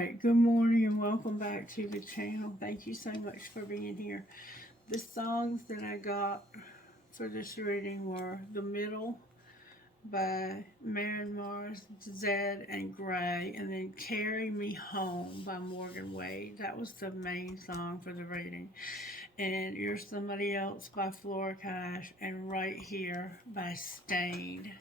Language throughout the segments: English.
Alright, good morning and welcome back to the channel. Thank you so much for being here. The songs that I got for this reading were The Middle by Maren Morris, Zed and Gray, and then Carry Me Home by Morgan Wade. That was the main song for the reading. And You're Somebody Else by Flora Cash, and Right Here by Stain.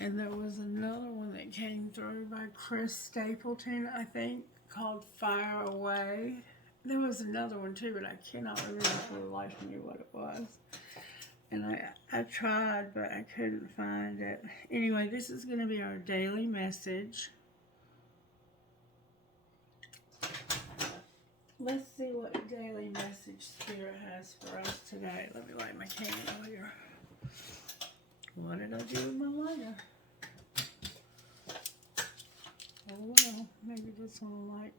And there was another one that came through by Chris Stapleton, I think, called Fire Away. There was another one too, but I cannot remember for the life of me what it was. And I tried, but I couldn't find it. Anyway, this is going to be our daily message. Let's see what daily message Spirit has for us today. Let me light my candle here. What did I do with my lighter? Oh well, maybe this one will light.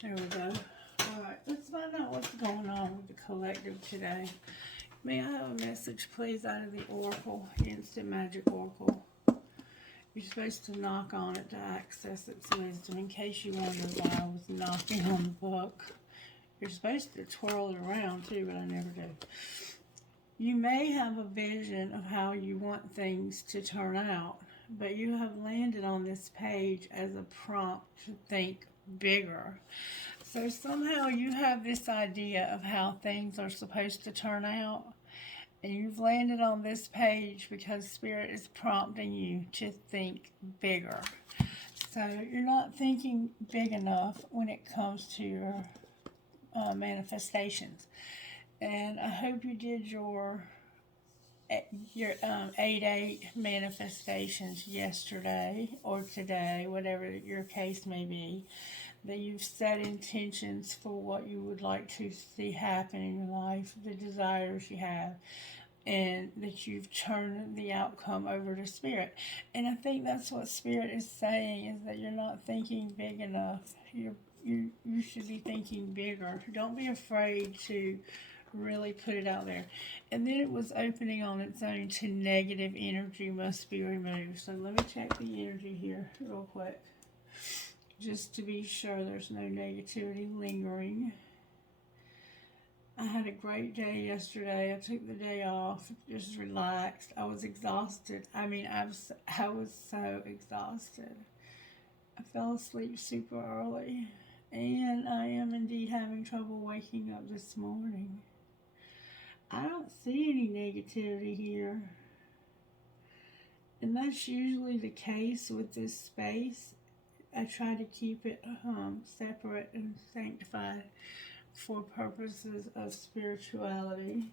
There we go. Alright, let's find out what's going on with the collective today. May I have a message, please, out of the Oracle, Instant Magic Oracle? You're supposed to knock on it to access its wisdom. In case you wonder why I was knocking on the book. You're supposed to twirl it around too, but I never do. You may have a vision of how you want things to turn out, but you have landed on this page as a prompt to think bigger. So somehow you have this idea of how things are supposed to turn out, and you've landed on this page because Spirit is prompting you to think bigger. So you're not thinking big enough when it comes to your manifestations. And I hope you did your 8/8 manifestations yesterday or today, whatever your case may be, that you've set intentions for what you would like to see happen in your life, the desires you have, and that you've turned the outcome over to Spirit. And I think that's what Spirit is saying, is that you're not thinking big enough. You should be thinking bigger. Don't be afraid to really put it out there. And then it was opening on its own to negative energy must be removed. So let me check the energy here real quick, just to be sure there's no negativity lingering. I had a great day yesterday. I took the day off, just relaxed. I was exhausted. I mean, I was so exhausted. I fell asleep super early. And I am indeed having trouble waking up this morning. I don't see any negativity here. And that's usually the case with this space. I try to keep it separate and sanctified for purposes of spirituality.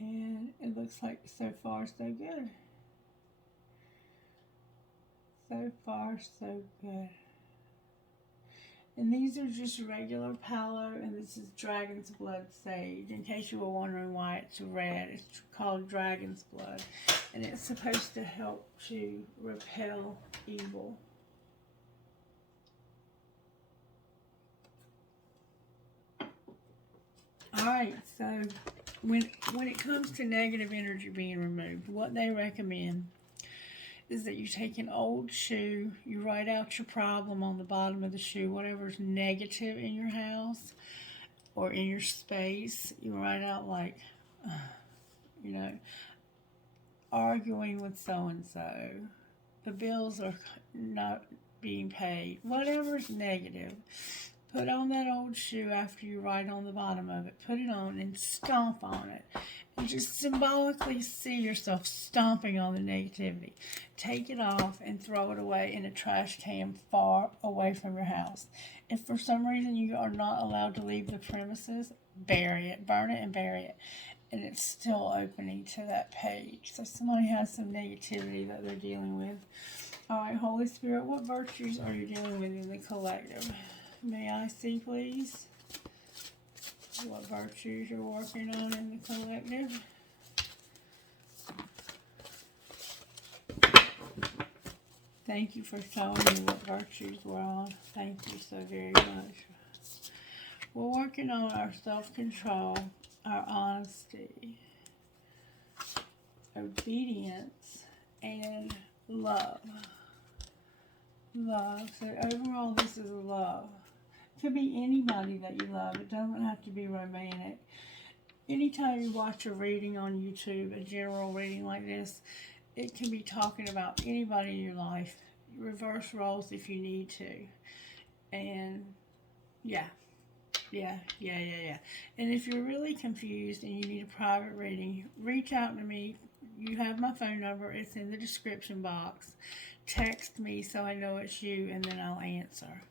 And it looks like so far so good. So far, so good. And these are just regular palo, and this is Dragon's Blood Sage. In case you were wondering why it's red, it's called Dragon's Blood. And it's supposed to help to repel evil. Alright, so when it comes to negative energy being removed, what they recommend is that you take an old shoe, you write out your problem on the bottom of the shoe, whatever's negative in your house or in your space. You write out like, arguing with so-and-so, the bills are not being paid, whatever's negative. Put on that old shoe after you write on the bottom of it. Put it on and stomp on it. And just symbolically see yourself stomping on the negativity. Take it off and throw it away in a trash can far away from your house. If for some reason you are not allowed to leave the premises, bury it. Burn it and bury it. And it's still opening to that page. So somebody has some negativity that they're dealing with. Alright, Holy Spirit, what virtues are you dealing with in the collective? May I see, please, what virtues you're working on in the collective? Thank you for showing me what virtues we're on. Thank you so very much. We're working on our self-control, our honesty, obedience, and love. Love. So overall, this is love. It could be anybody that you love. It doesn't have to be romantic. Anytime you watch a reading on YouTube, a general reading like this, it can be talking about anybody in your life. Reverse roles if you need to. And yeah. And if you're really confused and you need a private reading, reach out to me. You have my phone number. It's in the description box. Text me so I know it's you, and then I'll answer.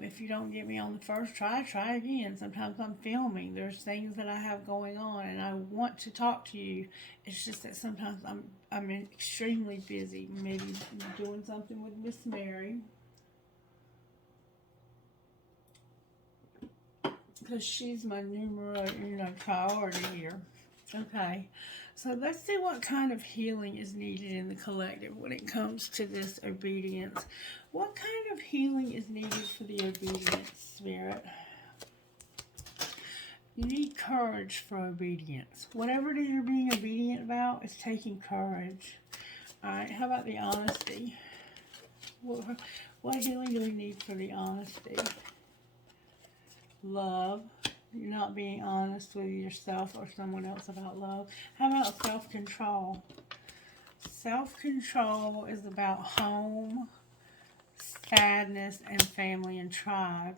If you don't get me on the first try, try again. Sometimes I'm filming. There's things that I have going on, and I want to talk to you. It's just that sometimes I'm extremely busy. Maybe doing something with Miss Mary, because she's my numero priority here. Okay, so let's see what kind of healing is needed in the collective when it comes to this obedience. What kind of healing is needed for the obedience, Spirit? You need courage for obedience. Whatever it is you're being obedient about is taking courage. Alright, how about the honesty? What healing do we need for the honesty? Love. You're not being honest with yourself or someone else about love. How about self-control? Self-control is about home, sadness, and family and tribe.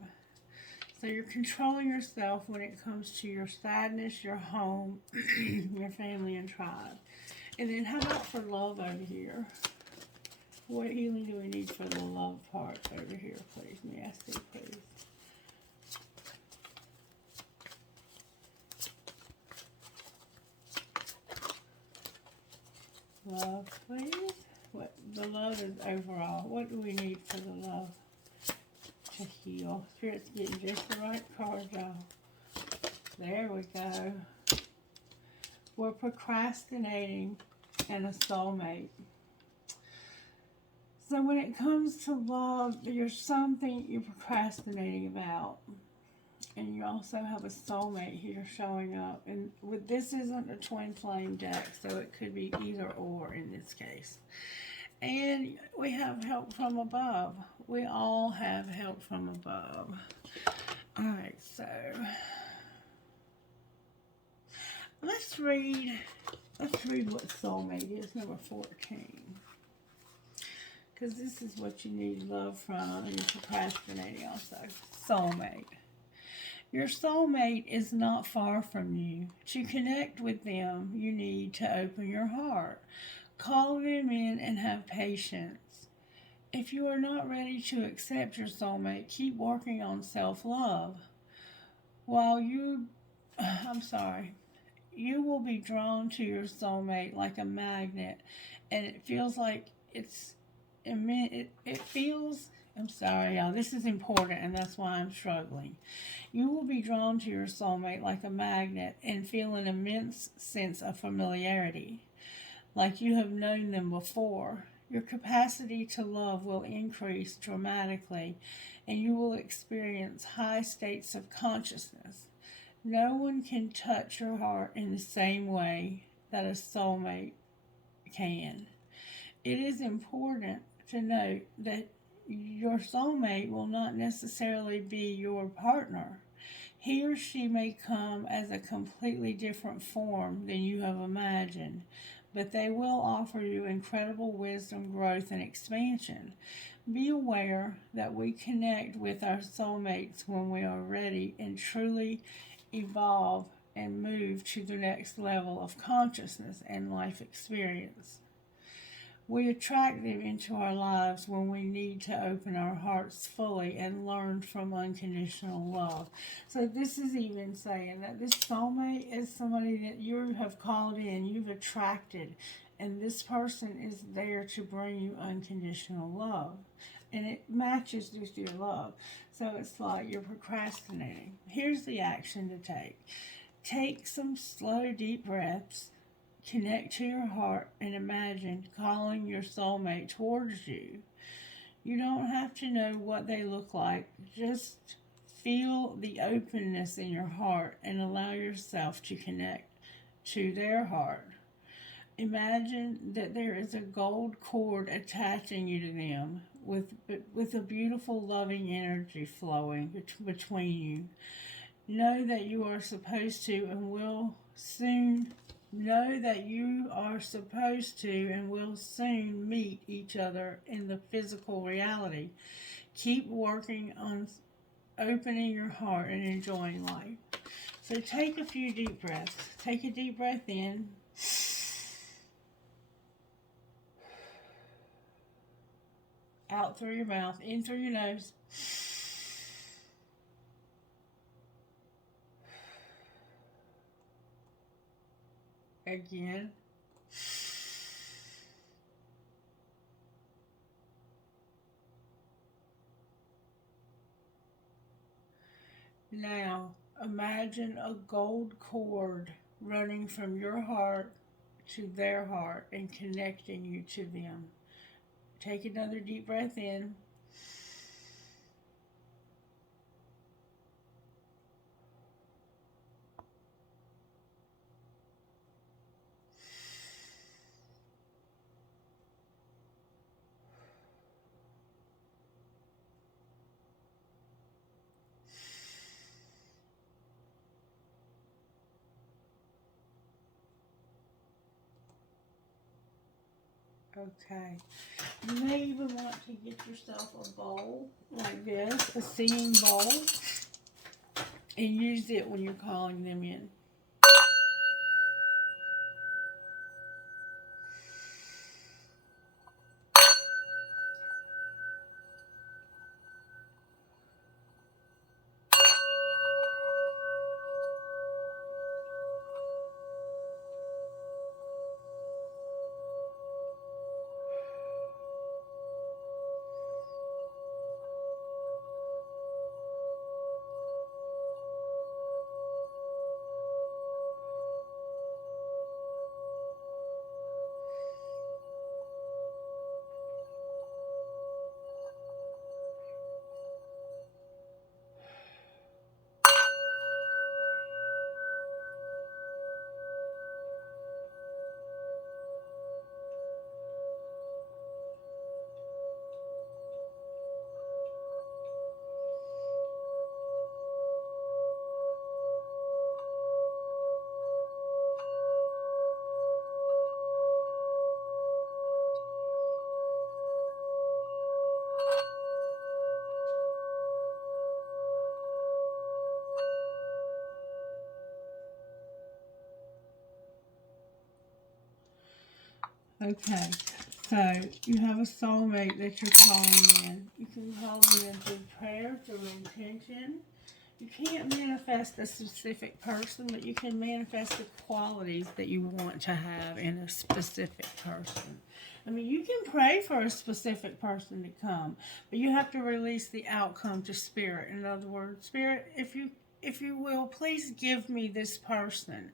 So you're controlling yourself when it comes to your sadness, your home, your family, and tribe. And then how about for love over here? What healing do we need for the love part over here, please? May I see, please? Love, please. What the love is overall. What do we need for the love to heal? Spirit's getting just the right card, y'all. There we go. We're procrastinating and a soulmate. So when it comes to love, there's something you're procrastinating about. And you also have a soulmate here showing up. And with this isn't a twin flame deck, so it could be either or in this case. And we have help from above. We all have help from above. Alright, so let's read what soulmate is, number 14. Because this is what you need love from, and you're procrastinating also. Soulmate. Your soulmate is not far from you. To connect with them, you need to open your heart. Call them in and have patience. If you are not ready to accept your soulmate, keep working on self-love. You will be drawn to your soulmate like a magnet, and it feels like I'm sorry, y'all. This is important, and that's why I'm struggling. You will be drawn to your soulmate like a magnet and feel an immense sense of familiarity, like you have known them before. Your capacity to love will increase dramatically, and you will experience high states of consciousness. No one can touch your heart in the same way that a soulmate can. It is important to note that your soulmate will not necessarily be your partner. He or she may come as a completely different form than you have imagined, but they will offer you incredible wisdom, growth, and expansion. Be aware that we connect with our soulmates when we are ready and truly evolve and move to the next level of consciousness and life experience. We attract them into our lives when we need to open our hearts fully and learn from unconditional love. So this is even saying that this soulmate is somebody that you have called in, you've attracted, and this person is there to bring you unconditional love. And it matches with your love. So it's like you're procrastinating. Here's the action to take. Take some slow, deep breaths. Connect to your heart and imagine calling your soulmate towards you. You don't have to know what they look like. Just feel the openness in your heart and allow yourself to connect to their heart. Imagine that there is a gold cord attaching you to them with a beautiful loving energy flowing between you. Know that you are supposed to and will soon meet each other in the physical reality. Keep working on opening your heart and enjoying life. So take a few deep breaths. Take a deep breath in. Out through your mouth, in through your nose. Again. Now, imagine a gold cord running from your heart to their heart and connecting you to them. Take another deep breath in. Okay. You may even want to get yourself a bowl like this, a singing bowl, and use it when you're calling them in. Okay, so you have a soulmate that you're calling in. You can call them in through prayer, through intention. You can't manifest a specific person, but you can manifest the qualities that you want to have in a specific person. I mean, you can pray for a specific person to come, but you have to release the outcome to Spirit. In other words, Spirit, if you will, please give me this person,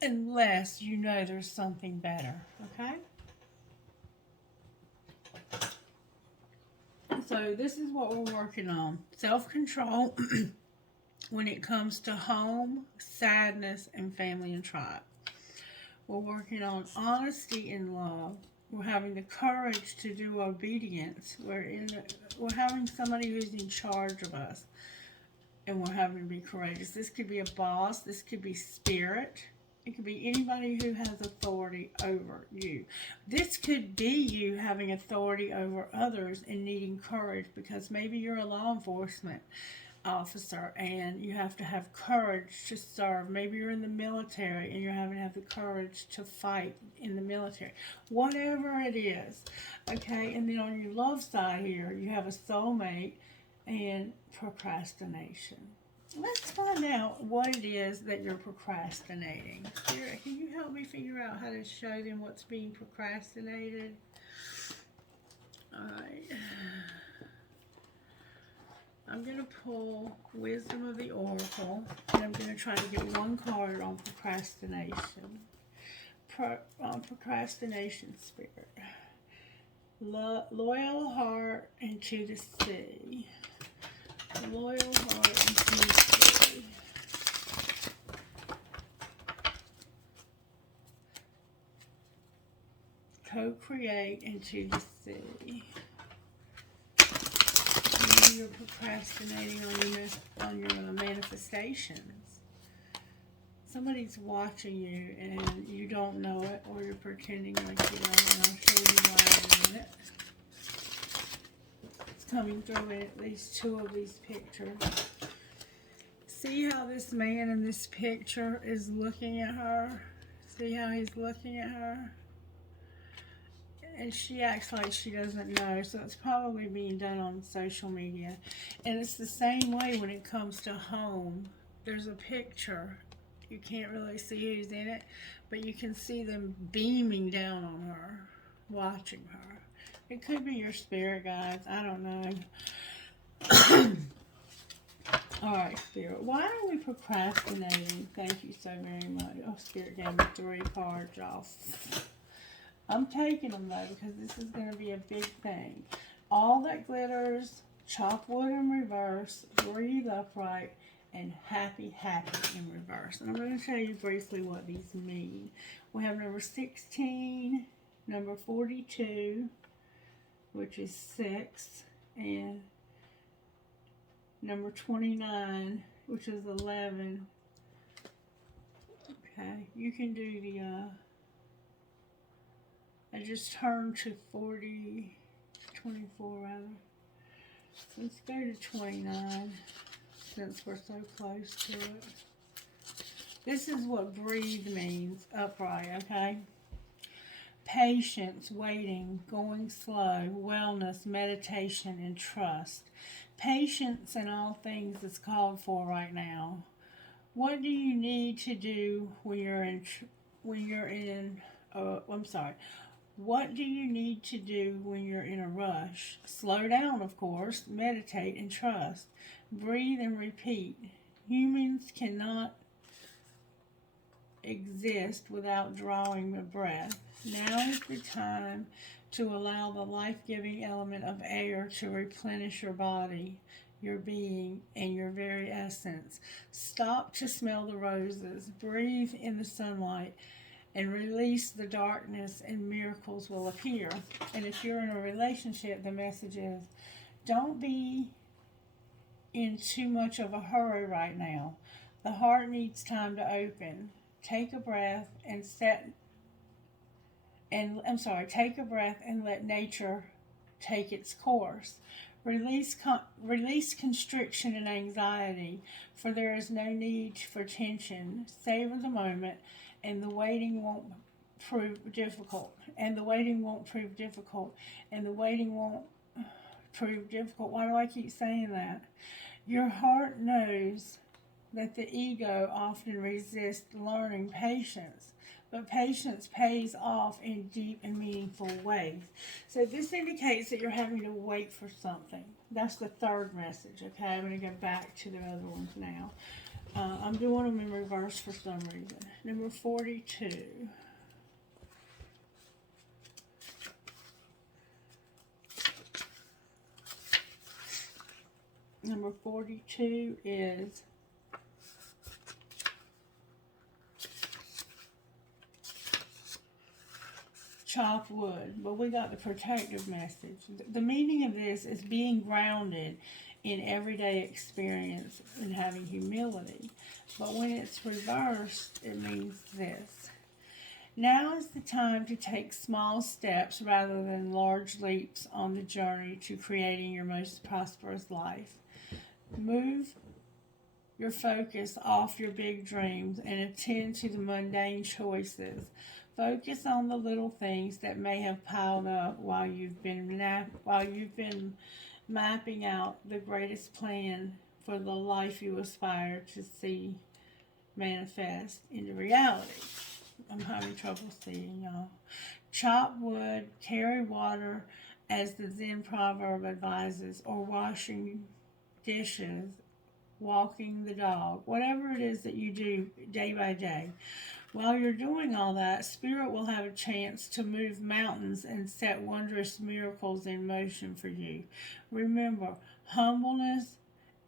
unless you know there's something better, okay? So this is what we're working on. Self-control when it comes to home, sadness, and family and tribe. We're working on honesty in love. We're having the courage to do obedience. We're having somebody who's in charge of us. And we're having to be courageous. This could be a boss. This could be spirit. It could be anybody who has authority over you. This could be you having authority over others and needing courage, because maybe you're a law enforcement officer and you have to have courage to serve. Maybe you're in the military and you're having to have the courage to fight in the military. Whatever it is. Okay, and then on your love side here, you have a soulmate and procrastination. Let's find out what it is that you're procrastinating. Spirit, can you help me figure out how to show them what's being procrastinated? Alright. I'm going to pull Wisdom of the Oracle, and I'm going to try to get one card on procrastination. Procrastination spirit. Loyal heart into the sea. Loyal heart into the sea. Co-create into the sea. Maybe you're procrastinating on your manifestations. Somebody's watching you and you don't know it, or you're pretending like you know, and I'll show you why in a minute. It's coming through in at least two of these pictures. See how this man in this picture is looking at her? See how he's looking at her? And she acts like she doesn't know, so it's probably being done on social media. And it's the same way when it comes to home. There's a picture. You can't really see who's in it, but you can see them beaming down on her, watching her. It could be your spirit guides. I don't know. Alright, Spirit. Why are we procrastinating? Thank you so very much. Oh, Spirit gave me 3 cards off. I'm taking them though because this is going to be a big thing. All that glitters, chop wood in reverse, breathe upright, and happy, happy in reverse. And I'm going to tell you briefly what these mean. We have number 16, number 42, which is 6, and number 29, which is 11. Okay, you can do the, I just turned to 24 rather. Let's go to 29, since we're so close to it. This is what breathe means, upright, okay? Patience, waiting, going slow, wellness, meditation, and trust. Patience in all things is called for right now. What do you need to do when you're in, what do you need to do when you're in a rush? Slow down, of course, meditate and trust. Breathe and repeat. Humans cannot exist without drawing a breath. Now is the time to allow the life-giving element of air to replenish your body, your being, and your very essence. Stop to smell the roses. Breathe in the sunlight and release the darkness, and miracles will appear. And if you're in a relationship, the message is, don't be in too much of a hurry right now. The heart needs time to open. Take a breath and take a breath and let nature take its course. Release constriction and anxiety, for there is no need for tension. Savor the moment, and the waiting won't prove difficult. And the waiting won't prove difficult. And the waiting won't prove difficult. Why do I keep saying that? Your heart knows that the ego often resists learning patience, but patience pays off in deep and meaningful ways. So this indicates that you're having to wait for something. That's the third message, okay? I'm going to go back to the other ones now. I'm doing them in reverse for some reason. Number 42. Number 42 is chop wood, but we got the protective message. The meaning of this is being grounded in everyday experience and having humility. But when it's reversed, it means this. Now is the time to take small steps rather than large leaps on the journey to creating your most prosperous life. Move your focus off your big dreams and attend to the mundane choices. Focus on the little things that may have piled up while you've been mapping out the greatest plan for the life you aspire to see manifest into reality. I'm having trouble seeing, y'all. Chop wood, carry water, as the Zen proverb advises, or washing dishes, walking the dog, whatever it is that you do day by day. While you're doing all that, Spirit will have a chance to move mountains and set wondrous miracles in motion for you. Remember, humbleness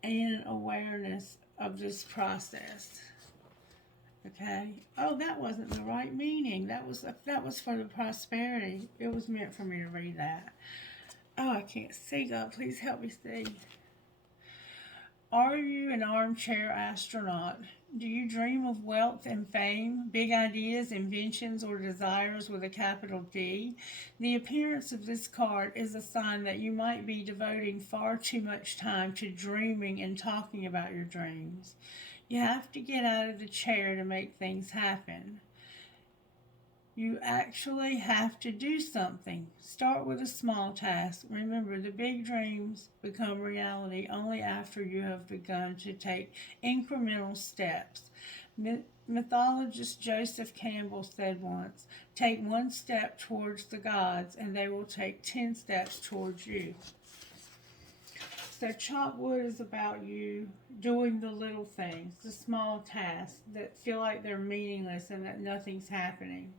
and awareness of this process. Okay. Oh, that wasn't the right meaning. That was for the prosperity. It was meant for me to read that. Oh, I can't see. God, please help me see. Are you an armchair astronaut? Do you dream of wealth and fame, big ideas, inventions, or desires with a capital D? The appearance of this card is a sign that you might be devoting far too much time to dreaming and talking about your dreams. You have to get out of the chair to make things happen. You actually have to do something. Start with a small task. Remember, the big dreams become reality only after you have begun to take incremental steps. Mythologist Joseph Campbell said once, take one step towards the gods and they will take 10 steps towards you. So chop wood is about you doing the little things, the small tasks that feel like they're meaningless and that nothing's happening.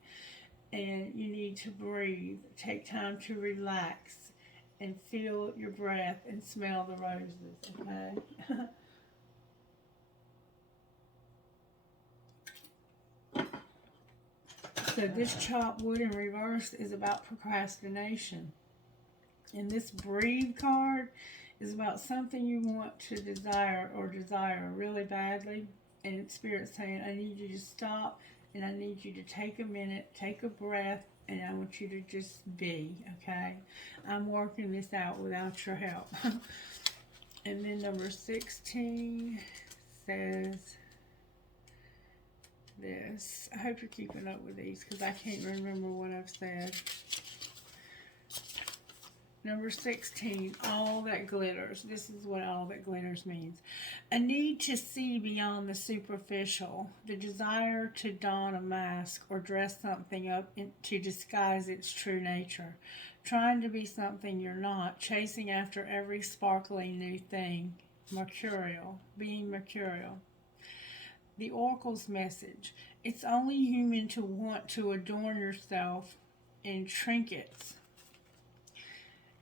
And you need to breathe, take time to relax, and feel your breath and smell the roses, okay? So this chop wood in reverse is about procrastination. And this breathe card is about something you want to desire really badly. And Spirit's saying, I need you to stop and I need you to take a minute, take a breath, and I want you to just be, okay? I'm working this out without your help. And then number 16 says this. I hope you're keeping up with these because I can't remember what I've said. Number 16, all that glitters. This is what all that glitters means. A need to see beyond the superficial, the desire to don a mask or dress something up to disguise its true nature, trying to be something you're not, chasing after every sparkling new thing, mercurial, being mercurial. The oracle's message. It's only human to want to adorn yourself in trinkets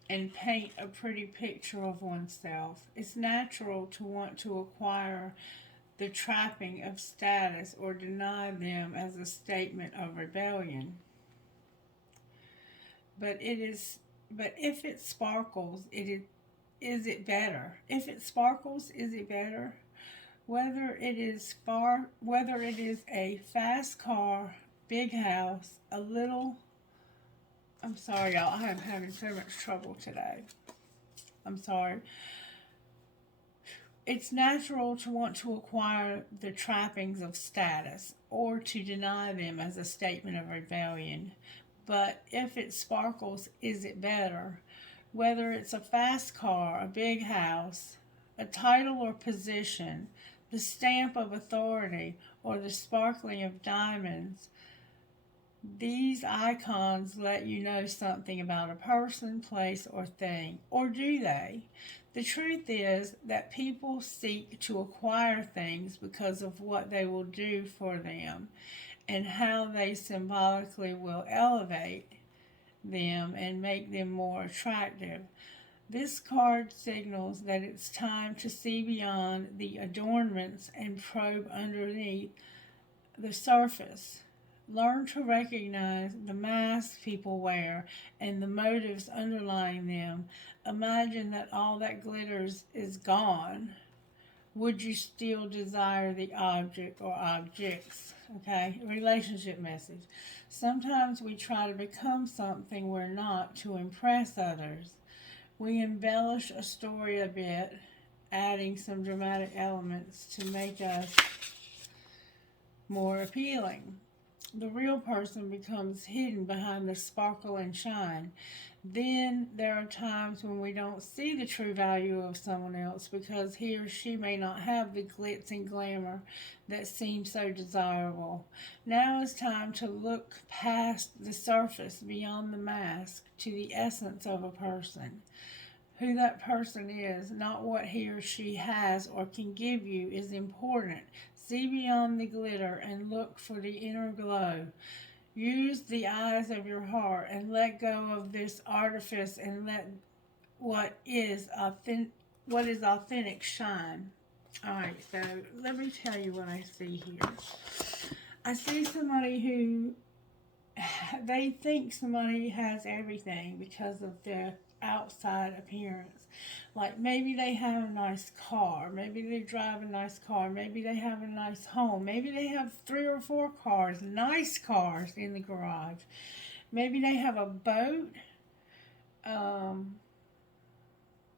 and paint a pretty picture of oneself. It's natural to want to acquire the trapping of status or deny them as a statement of rebellion. But if it sparkles, is it better? If it sparkles, is it better? Whether it is a fast car, big house, I'm sorry, y'all. I am having so much trouble today. I'm sorry. It's natural to want to acquire the trappings of status or to deny them as a statement of rebellion. But if it sparkles, is it better? Whether it's a fast car, a big house, a title or position, the stamp of authority, or the sparkling of diamonds, these icons let you know something about a person, place, or thing. Or do they? The truth is that people seek to acquire things because of what they will do for them and how they symbolically will elevate them and make them more attractive. This card signals that it's time to see beyond the adornments and probe underneath the surface. Learn to recognize the masks people wear and the motives underlying them. Imagine that all that glitters is gone. Would you still desire the object or objects? Okay, relationship message. Sometimes we try to become something we're not to impress others. We embellish a story a bit, adding some dramatic elements to make us more appealing. The real person becomes hidden behind the sparkle and shine. Then there are times when we don't see the true value of someone else because he or she may not have the glitz and glamour that seems so desirable. Now is time to look past the surface, beyond the mask, to the essence of a person. Who that person is, not what he or she has or can give you, is important. See beyond the glitter and look for the inner glow. Use the eyes of your heart and let go of this artifice and let what is authentic shine. Alright, so let me tell you what I see here. I see somebody who they think somebody has everything because of their outside appearance. Like maybe they have a nice car, maybe they drive a nice car, maybe they have a nice home, maybe they have 3 or 4 cars, nice cars in the garage. Maybe they have a boat. Um,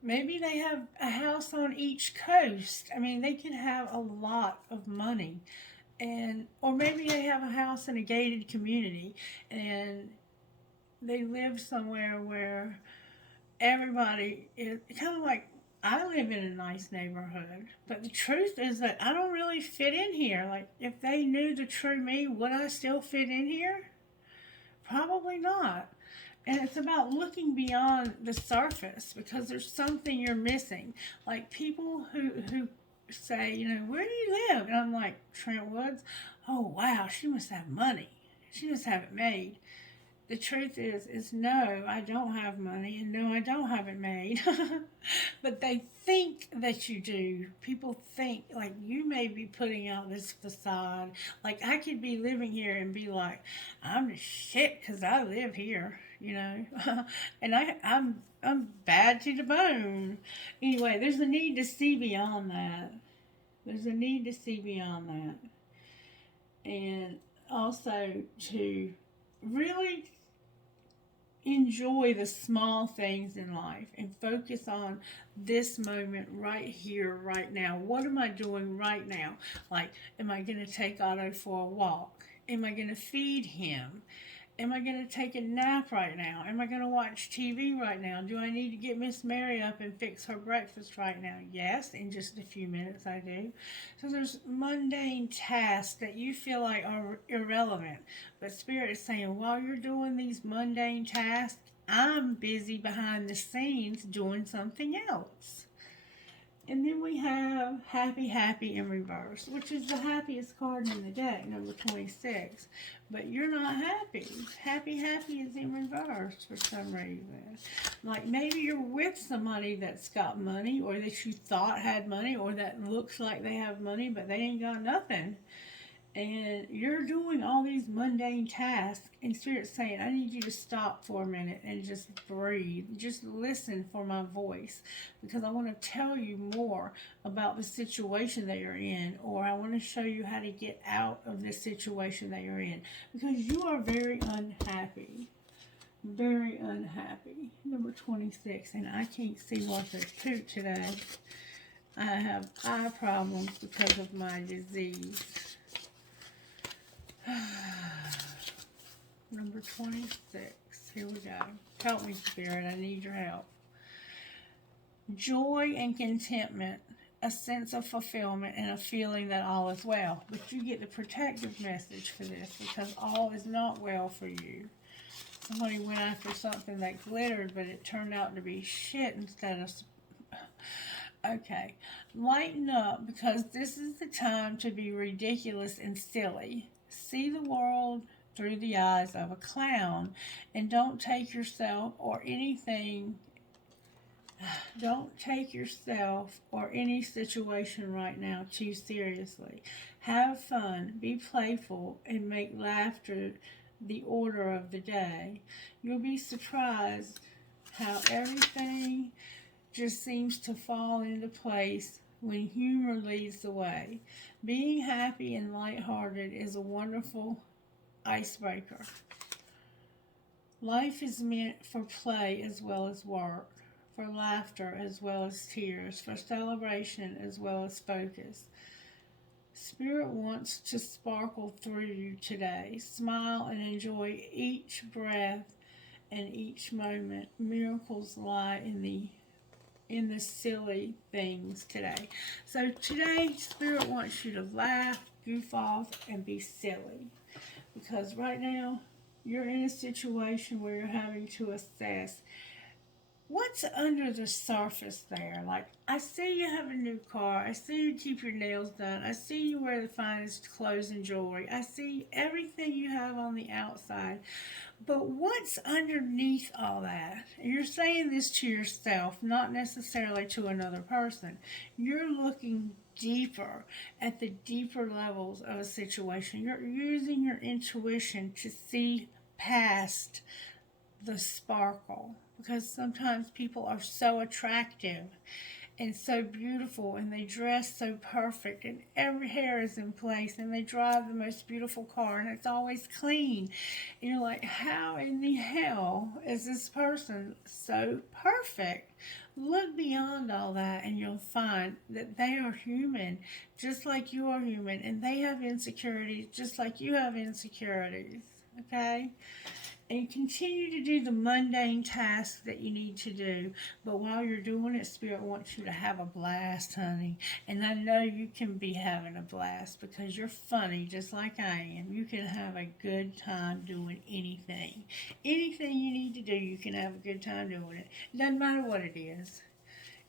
Maybe they have a house on each coast. I mean, they can have a lot of money. And or maybe they have a house in a gated community and they live somewhere where everybody is kind of like I live in a nice neighborhood, but the truth is that I don't really fit in here. Like, if they knew the true me, would I still fit in here? Probably not. And it's about looking beyond the surface because there's something you're missing. Like people who say, where do you live? And I'm like, Trent Woods. Oh wow, she must have money. She must have it made. The truth is no, I don't have money, and no, I don't have it made. But they think that you do. People think, like, you may be putting out this facade. Like, I could be living here and be like, I'm the shit because I live here, and I'm bad to the bone. Anyway, there's a need to see beyond that. There's a need to see beyond that. And also to really enjoy the small things in life and focus on this moment right here, right now. What am I doing right now? Like, am I going to take Otto for a walk? Am I going to feed him? Am I going to take a nap right now? Am I going to watch TV right now? Do I need to get Miss Mary up and fix her breakfast right now? Yes, in just a few minutes I do. So there's mundane tasks that you feel like are irrelevant. But Spirit is saying, while you're doing these mundane tasks, I'm busy behind the scenes doing something else. And then we have Happy Happy in reverse, which is the happiest card in the deck, number 26. But you're not happy. Happy Happy is in reverse for some reason. Like maybe you're with somebody that's got money or that you thought had money or that looks like they have money but they ain't got nothing. And you're doing all these mundane tasks, and Spirit's saying, I need you to stop for a minute and just breathe. Just listen for my voice, because I want to tell you more about the situation that you're in, or I want to show you how to get out of this situation that you're in, because you are very unhappy. Very unhappy. Number 26, and I can't see worth a toot today. I have eye problems because of my disease. Number 26. Here we go. Help me, Spirit. I need your help. Joy and contentment, a sense of fulfillment, and a feeling that all is well. But you get the protective message for this because all is not well for you. Somebody went after something that glittered, but it turned out to be shit instead of... Okay. Lighten up, because this is the time to be ridiculous and silly. See the world through the eyes of a clown, and don't take yourself or any situation right now too seriously. Have fun, be playful, and make laughter the order of the day. You'll be surprised how everything just seems to fall into place when humor leads the way. Being happy and lighthearted is a wonderful icebreaker. Life is meant for play as well as work, for laughter as well as tears, for celebration as well as focus. Spirit wants to sparkle through you today. Smile and enjoy each breath and each moment. Miracles lie in the silly things today. So today, Spirit wants you to laugh, goof off, and be silly. Because right now, you're in a situation where you're having to assess what's under the surface there. Like, I see you have a new car. I see you keep your nails done. I see you wear the finest clothes and jewelry. I see everything you have on the outside. But what's underneath all that? And you're saying this to yourself, not necessarily to another person. You're looking deeper, at the deeper levels of a situation. You're using your intuition to see past the sparkle, because sometimes people are so attractive and so beautiful, and they dress so perfect, and every hair is in place, and they drive the most beautiful car, and it's always clean. And you're like, how in the hell is this person so perfect? Look beyond all that, and you'll find that they are human, just like you are human, and they have insecurities, just like you have insecurities. Okay? And continue to do the mundane tasks that you need to do. But while you're doing it, Spirit wants you to have a blast, honey. And I know you can be having a blast because you're funny just like I am. You can have a good time doing anything. Anything you need to do, you can have a good time doing it. It doesn't matter what it is.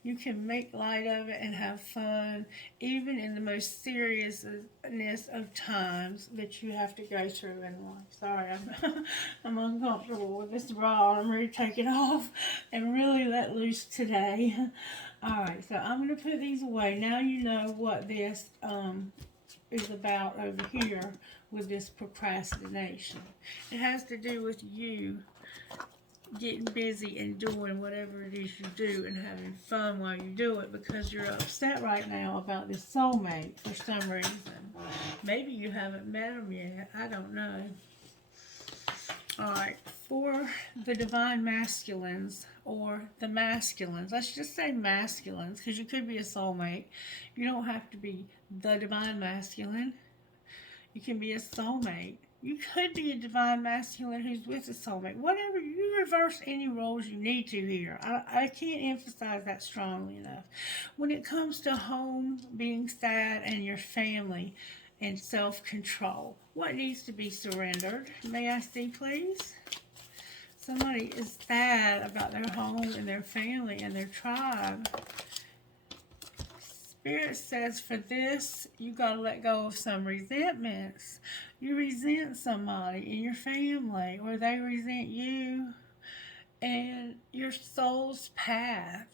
You can make light of it and have fun, even in the most seriousness of times that you have to go through in life. Sorry, I'm uncomfortable with this bra. I'm ready to take it off and really let loose today. All right, so I'm going to put these away. Now you know what this is about over here with this procrastination. It has to do with you getting busy and doing whatever it is you do and having fun while you do it, because you're upset right now about this soulmate for some reason. Maybe you haven't met him yet. I don't know. Alright, for the divine masculines, or the masculines, let's just say masculines, because you could be a soulmate. You don't have to be the divine masculine. You can be a soulmate. You could be a divine masculine who's with a soulmate. Whatever, you reverse any roles you need to here. I can't emphasize that strongly enough. When it comes to home, being sad, and your family, and self-control, what needs to be surrendered? May I see, please? Somebody is sad about their home and their family and their tribe. Spirit says for this, you got to let go of some resentments. You resent somebody in your family, or they resent you, and your soul's path.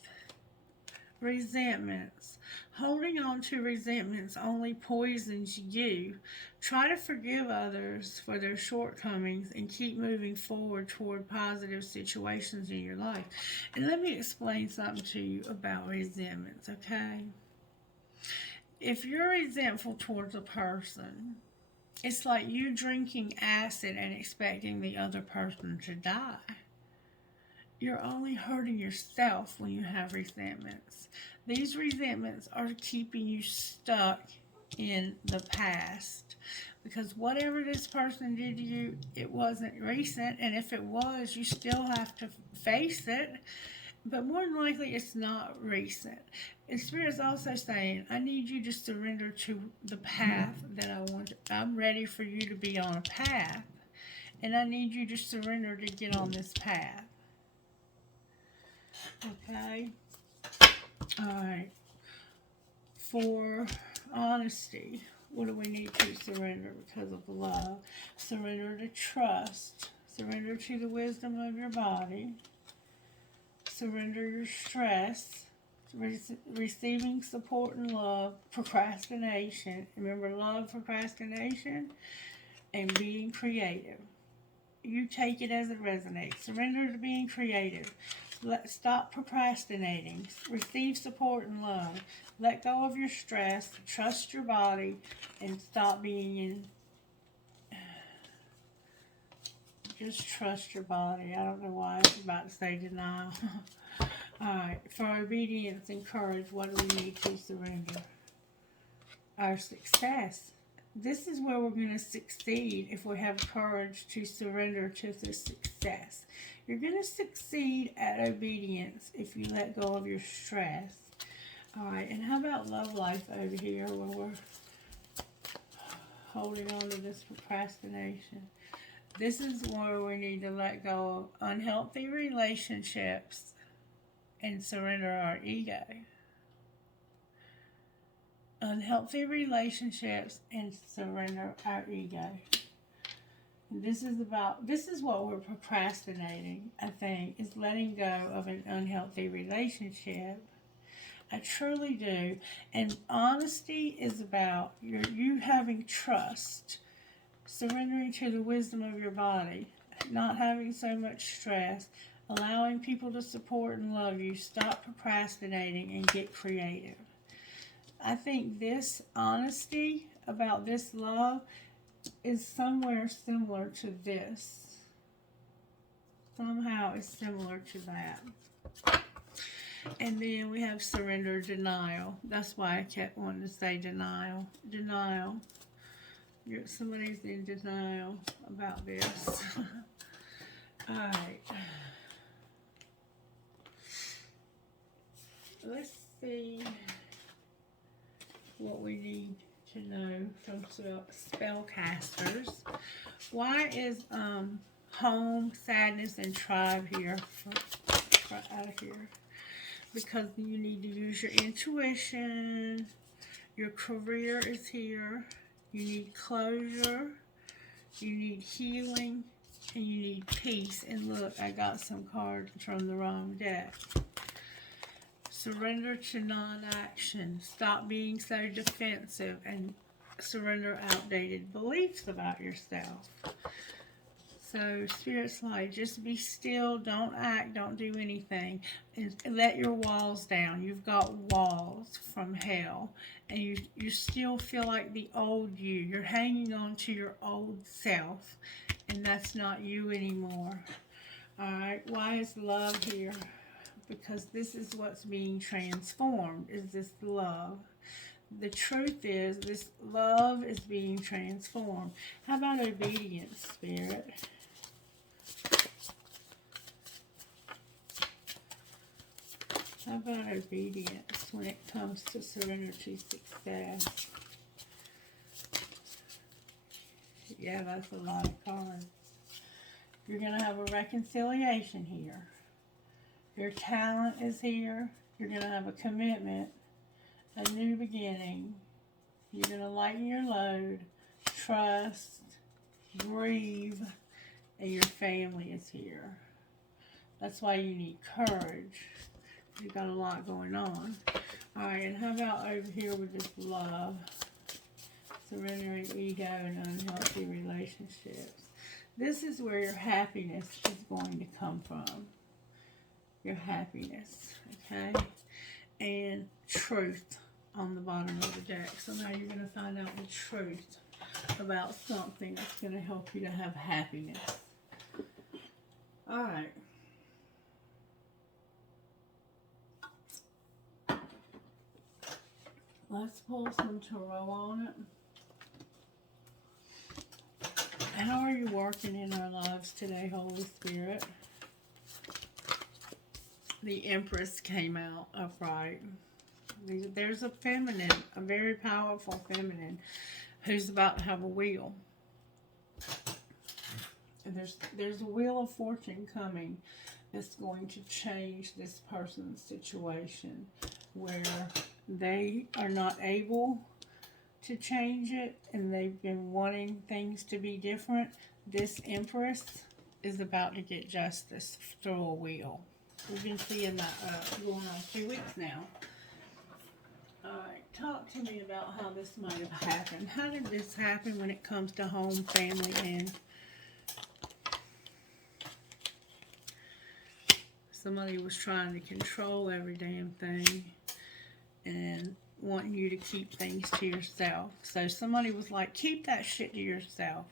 Resentments. Holding on to resentments only poisons you. Try to forgive others for their shortcomings and keep moving forward toward positive situations in your life. And let me explain something to you about resentments, okay? If you're resentful towards a person, it's like you drinking acid and expecting the other person to die. You're only hurting yourself when you have resentments. These resentments are keeping you stuck in the past. Because whatever this person did to you, it wasn't recent. And if it was, you still have to face it. But more than likely, it's not recent. And Spirit's also saying, I need you to surrender to the path that I want. I'm ready for you to be on a path. And I need you to surrender to get on this path. Okay? Alright. For honesty, what do we need to surrender because of love? Surrender to trust. Surrender to the wisdom of your body. Surrender your stress, receiving support and love, procrastination. Remember, love, procrastination, and being creative. You take it as it resonates. Surrender to being creative. Stop procrastinating. Receive support and love. Let go of your stress. Trust your body, and stop being in. Just trust your body. I don't know why I was about to say denial. Alright, for obedience and courage, what do we need to surrender? Our success. This is where we're going to succeed if we have courage to surrender to the success. You're going to succeed at obedience if you let go of your stress. Alright, and how about love life over here where we're holding on to this procrastination? This is where we need to let go of unhealthy relationships and surrender our ego. Unhealthy relationships and surrender our ego. This is what we're procrastinating, I think, is letting go of an unhealthy relationship. I truly do. And honesty is about you having trust, surrendering to the wisdom of your body, not having so much stress, allowing people to support and love you, stop procrastinating, and get creative. I think this honesty about this love is somewhere similar to this. Somehow it's similar to that. And then we have surrender, denial. That's why I kept wanting to say denial. Denial. Somebody's in denial about this. Alright. Let's see what we need to know from spellcasters. Why is home, sadness, and tribe here out of here? Because you need to use your intuition. Your career is here. You need closure. You need healing. And you need peace. And look, I got some cards from the wrong deck. Surrender to non-action. Stop being so defensive and surrender outdated beliefs about yourself. So, Spirit's like, just be still, don't act, don't do anything, and let your walls down. You've got walls from hell, and you still feel like the old you. You're hanging on to your old self, and that's not you anymore. Alright, why is love here? Because this is what's being transformed, is this love. The truth is, this love is being transformed. How about obedience, Spirit? How about obedience when it comes to surrender to success? Yeah, that's a lot of cards. You're going to have a reconciliation here. Your talent is here. You're going to have a commitment, a new beginning. You're going to lighten your load, trust, grieve, and your family is here. That's why you need courage. You've got a lot going on. Alright, and how about over here with this love? Surrendering ego and unhealthy relationships. This is where your happiness is going to come from. Your happiness, okay? And truth on the bottom of the deck. So now you're going to find out the truth about something that's going to help you to have happiness. Alright. Let's pull some tarot on it. How are you working in our lives today, Holy Spirit? The Empress came out upright. There's a feminine, a very powerful feminine, who's about to have a wheel. And there's a wheel of fortune coming that's going to change this person's situation, where they are not able to change it and they've been wanting things to be different. This Empress is about to get justice through a wheel. We've been seeing that going on 2 weeks now. Alright, talk to me about how this might have happened. How did this happen when it comes to home, family, and somebody was trying to control every damn thing and wanting you to keep things to yourself. So somebody was like, keep that shit to yourself.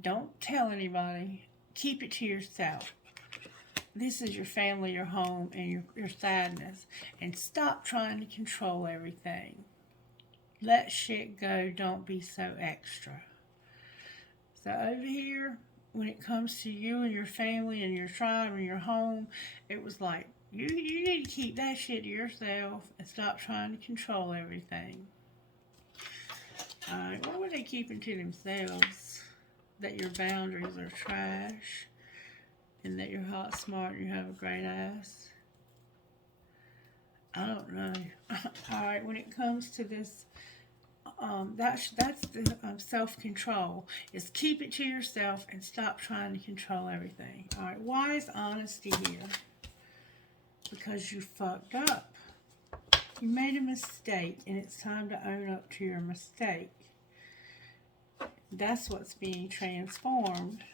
Don't tell anybody. Keep it to yourself. This is your family, your home, and your sadness. And stop trying to control everything. Let shit go. Don't be so extra. So over here, when it comes to you and your family and your tribe and your home, it was like, you need to keep that shit to yourself and stop trying to control everything. Alright, what were they keeping to themselves? That your boundaries are trash, and that you're hot, smart, and you have a great ass. I don't know. Alright, when it comes to this, that's the self-control. Is keep it to yourself and stop trying to control everything. Alright, why is honesty here? Because you fucked up. You made a mistake, and it's time to own up to your mistake. That's what's being transformed.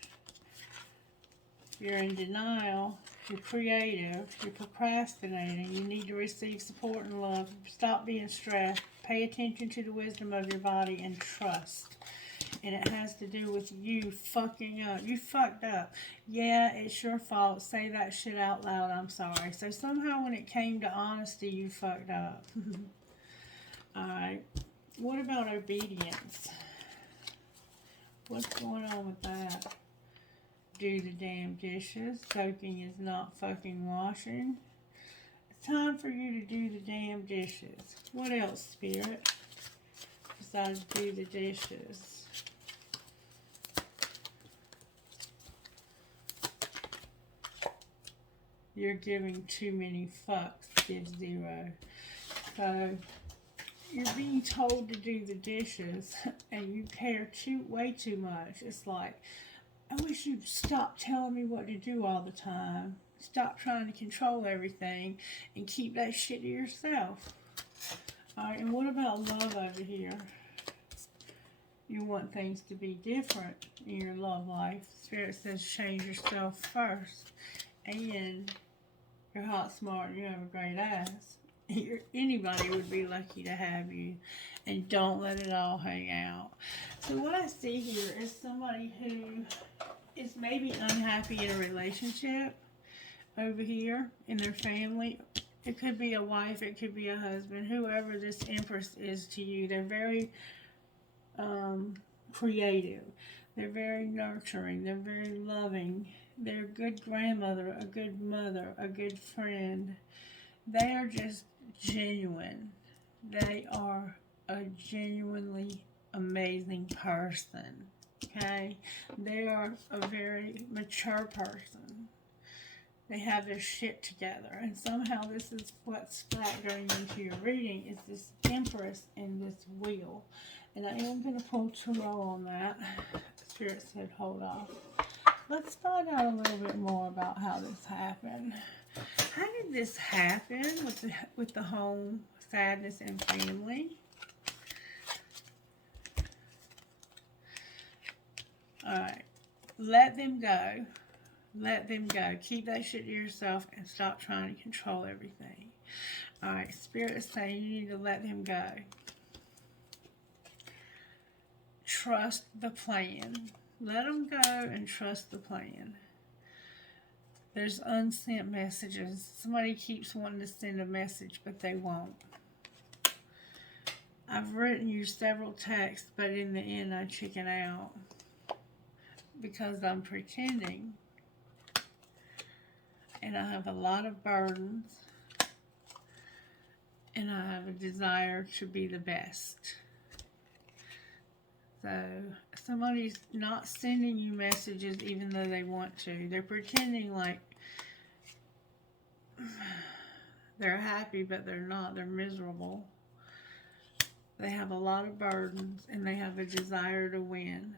You're in denial. You're creative. You're procrastinating. You need to receive support and love. Stop being stressed. Pay attention to the wisdom of your body and trust. And it has to do with you fucking up. You fucked up. Yeah, it's your fault. Say that shit out loud. I'm sorry. So somehow when it came to honesty, you fucked up. Alright. What about obedience? What's going on with that? Do the damn dishes. Soaking is not fucking washing. It's time for you to do the damn dishes. What else, Spirit? Besides do the dishes. You're giving too many fucks. Give 0. So, you're being told to do the dishes and you care way too much. It's like, I wish you'd stop telling me what to do all the time. Stop trying to control everything and keep that shit to yourself. Alright, and what about love over here? You want things to be different in your love life. Spirit says change yourself first. And you're hot, smart, and you have a great ass. Anybody would be lucky to have you. And don't let it all hang out. So what I see here is somebody who is maybe unhappy in a relationship over here in their family. It could be a wife, it could be a husband, whoever this Empress is to you. They're very creative. They're very nurturing. They're very loving. They're a good grandmother, a good mother, a good friend. They are just genuine. They are a genuinely amazing person. Okay? They are a very mature person. They have their shit together. And somehow this is what's factoring into your reading is this Empress and this Wheel. And I am going to pull tarot on that. Spirit said hold off. Let's find out a little bit more about how this happened. How did this happen with the home, sadness, and family? Alright. Let them go. Let them go. Keep that shit to yourself and stop trying to control everything. Alright. Spirit is saying you need to let them go. Trust the plan. Let them go and trust the plan. There's unsent messages. Somebody keeps wanting to send a message, but they won't. I've written you several texts, but in the end I chicken out. Because I'm pretending. And I have a lot of burdens. And I have a desire to be the best. So, somebody's not sending you messages even though they want to. They're pretending like they're happy, but they're not. They're miserable. They have a lot of burdens, and they have a desire to win.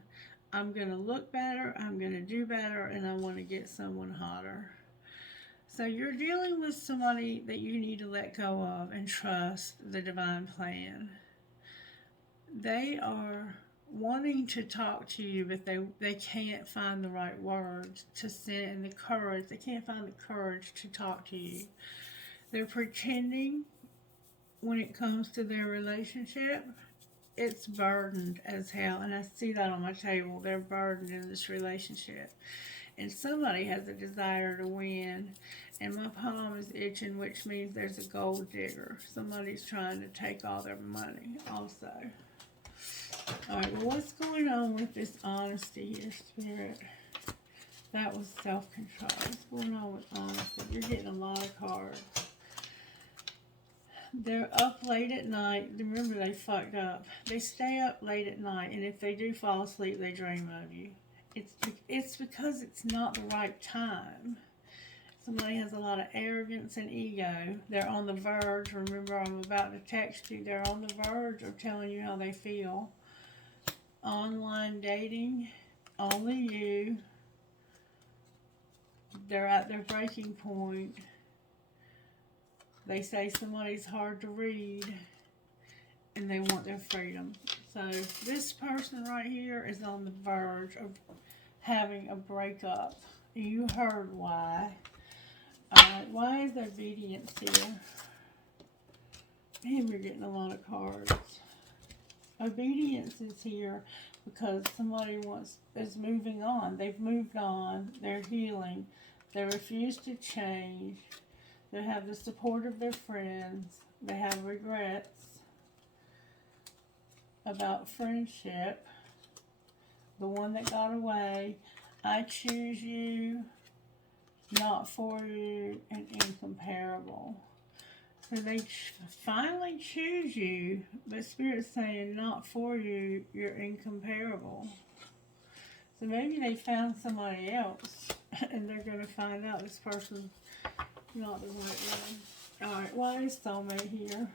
I'm going to look better, I'm going to do better, and I want to get someone hotter. So you're dealing with somebody that you need to let go of and trust the divine plan. They are wanting to talk to you, but they can't find the right words to send and the courage. They can't find the courage to talk to you. They're pretending when it comes to their relationship. It's burdened as hell, and I see that on my table. They're burdened in this relationship. And somebody has a desire to win, and my palm is itching, which means there's a gold digger. Somebody's trying to take all their money also. Alright, well, what's going on with this honesty here, Spirit? That was self-control. What's going on with honesty? You're getting a lot of cards. They're up late at night. Remember, they fucked up. They stay up late at night, and if they do fall asleep, they dream of you. It's because it's not the right time. Somebody has a lot of arrogance and ego. They're on the verge. Remember, I'm about to text you. They're on the verge of telling you how they feel. Online dating, only you. They're at their breaking point. They say somebody's hard to read and they want their freedom. So this person right here is on the verge of having a breakup. You heard why. Alright, why is obedience here? Man, we're getting a lot of cards. Obedience is here because somebody is moving on. They've moved on. They're healing. They refuse to change. They have the support of their friends. They have regrets about friendship. The one that got away. I choose you, not for you, and incomparable. So they finally choose you, but Spirit's saying not for you, you're incomparable. So maybe they found somebody else, and they're going to find out this person's not the right one. Alright, why is soulmate here?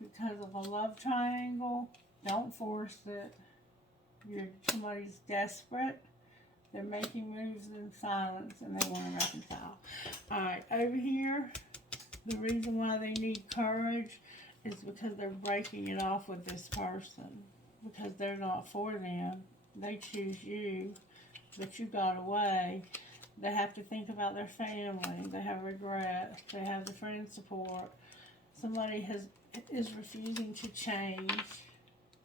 Because of a love triangle. Don't force it. Somebody's desperate. They're making moves in silence and they want to reconcile. Alright, over here, the reason why they need courage is because they're breaking it off with this person. Because they're not for them. They choose you, but you got away. They have to think about their family. They have regret. They have the friend support. Somebody is refusing to change.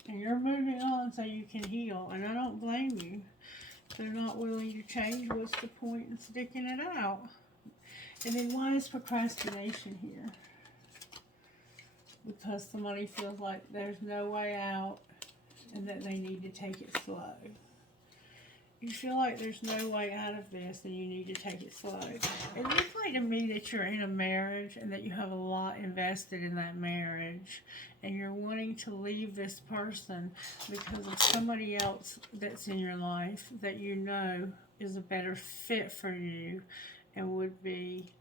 And you're moving on so you can heal. And I don't blame you. They're not willing to change. What's the point in sticking it out? And then why is procrastination here? Because somebody feels like there's no way out and that they need to take it slow. You feel like there's no way out of this and you need to take it slow. It looks like to me that you're in a marriage and that you have a lot invested in that marriage and you're wanting to leave this person because of somebody else that's in your life that you know is a better fit for you and would be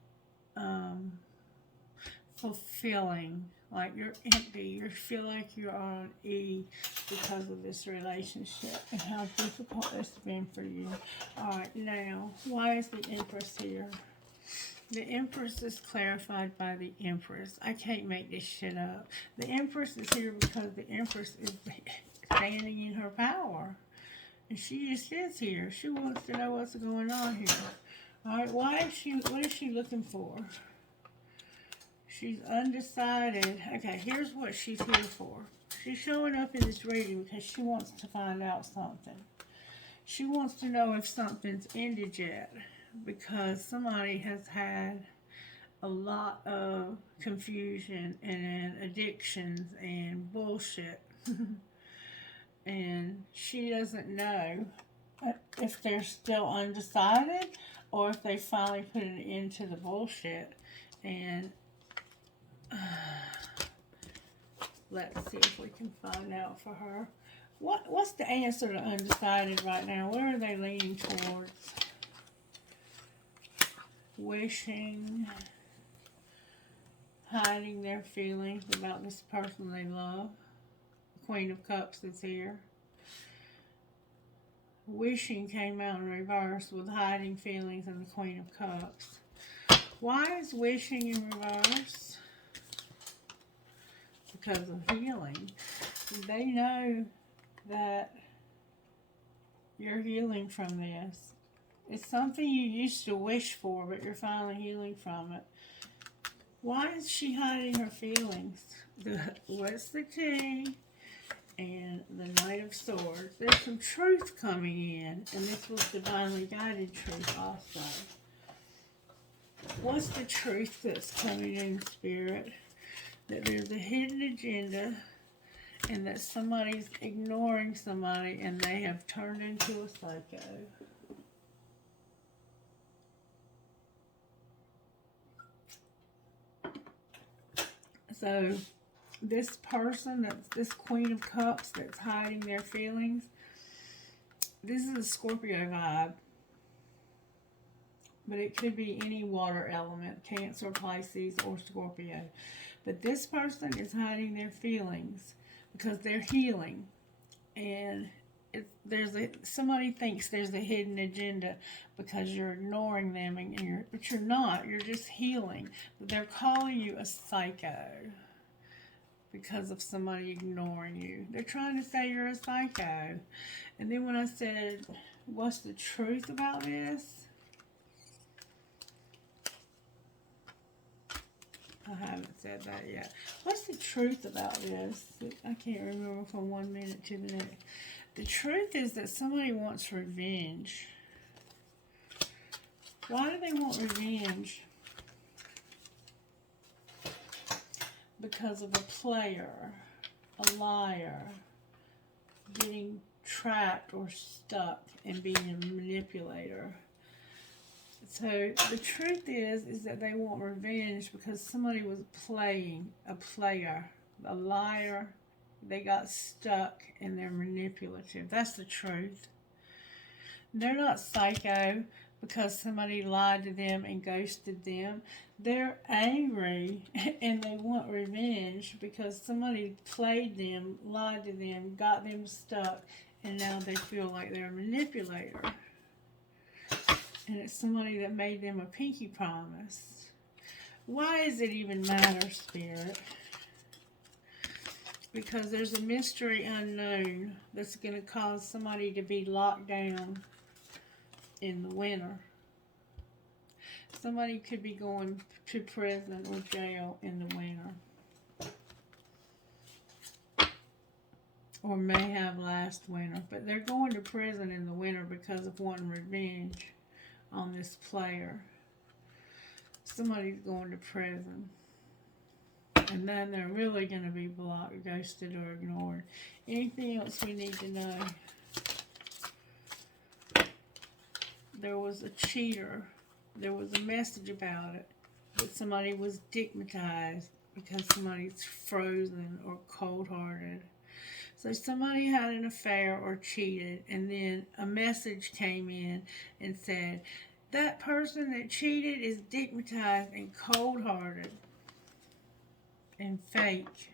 fulfilling. Like you're empty. You feel like you're on E because of this relationship and how difficult it's been for you. Alright, now, why is the Empress here? The Empress is clarified by the Empress. I can't make this shit up. The Empress is here because the Empress is standing in her power. And she just is here. She wants to know what's going on here. Alright, what is she looking for? She's undecided. Okay, here's what she's here for. She's showing up in this reading because she wants to find out something. She wants to know if something's ended yet because somebody has had a lot of confusion and addictions and bullshit. And she doesn't know if they're still undecided or if they finally put an end to the bullshit. And let's see if we can find out for her. What's the answer to undecided right now? Where are they leaning towards? Wishing, hiding their feelings about this person they love. The Queen of Cups is here. Wishing came out in reverse with hiding feelings and the Queen of Cups. Why is wishing in reverse? Because of healing. They know that you're healing from this. It's something you used to wish for, but you're finally healing from it. Why is she hiding her feelings? What's the King and the Knight of Swords? There's some truth coming in, and this was divinely guided truth also. What's the truth that's coming in, Spirit? That there's a hidden agenda and that somebody's ignoring somebody and they have turned into a psycho. So this person, this Queen of Cups that's hiding their feelings, this is a Scorpio vibe. But it could be any water element, Cancer, Pisces, or Scorpio. But this person is hiding their feelings because they're healing. And somebody thinks there's a hidden agenda because you're ignoring them, but you're not. You're just healing. But they're calling you a psycho because of somebody ignoring you. They're trying to say you're a psycho. And then when I said, what's the truth about this? I haven't said that yet. What's the truth about this? I can't remember from 1 minute to the next. The truth is that somebody wants revenge. Why do they want revenge? Because of a player, a liar, getting trapped or stuck and being a manipulator. So the truth is that they want revenge because somebody was playing a player, a liar. They got stuck and they're manipulative. That's the truth. They're not psycho because somebody lied to them and ghosted them. They're angry and they want revenge because somebody played them, lied to them, got them stuck, and now they feel like they're a manipulator. And it's somebody that made them a pinky promise. Why does it even matter, Spirit? Because there's a mystery unknown that's going to cause somebody to be locked down in the winter. Somebody could be going to prison or jail in the winter. Or may have last winter. But they're going to prison in the winter because of wanting revenge on this player. Somebody's going to prison. And then they're really going to be blocked, ghosted, or ignored. Anything else we need to know? There was a cheater. There was a message about it. That somebody was stigmatized because somebody's frozen or cold-hearted. So somebody had an affair or cheated, and then a message came in and said, that person that cheated is stigmatized and cold-hearted and fake.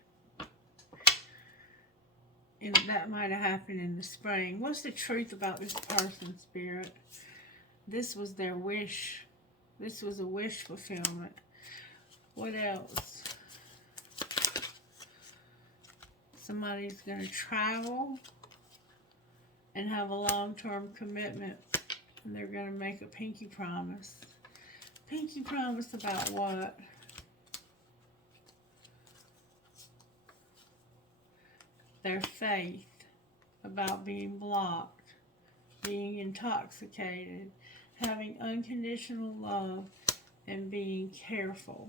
And that might have happened in the spring. What's the truth about this person, Spirit? This was their wish. This was a wish fulfillment. What else? Somebody's going to travel and have a long-term commitment. And they're going to make a pinky promise. Pinky promise about what? Their faith about being blocked, being intoxicated, having unconditional love, and being careful.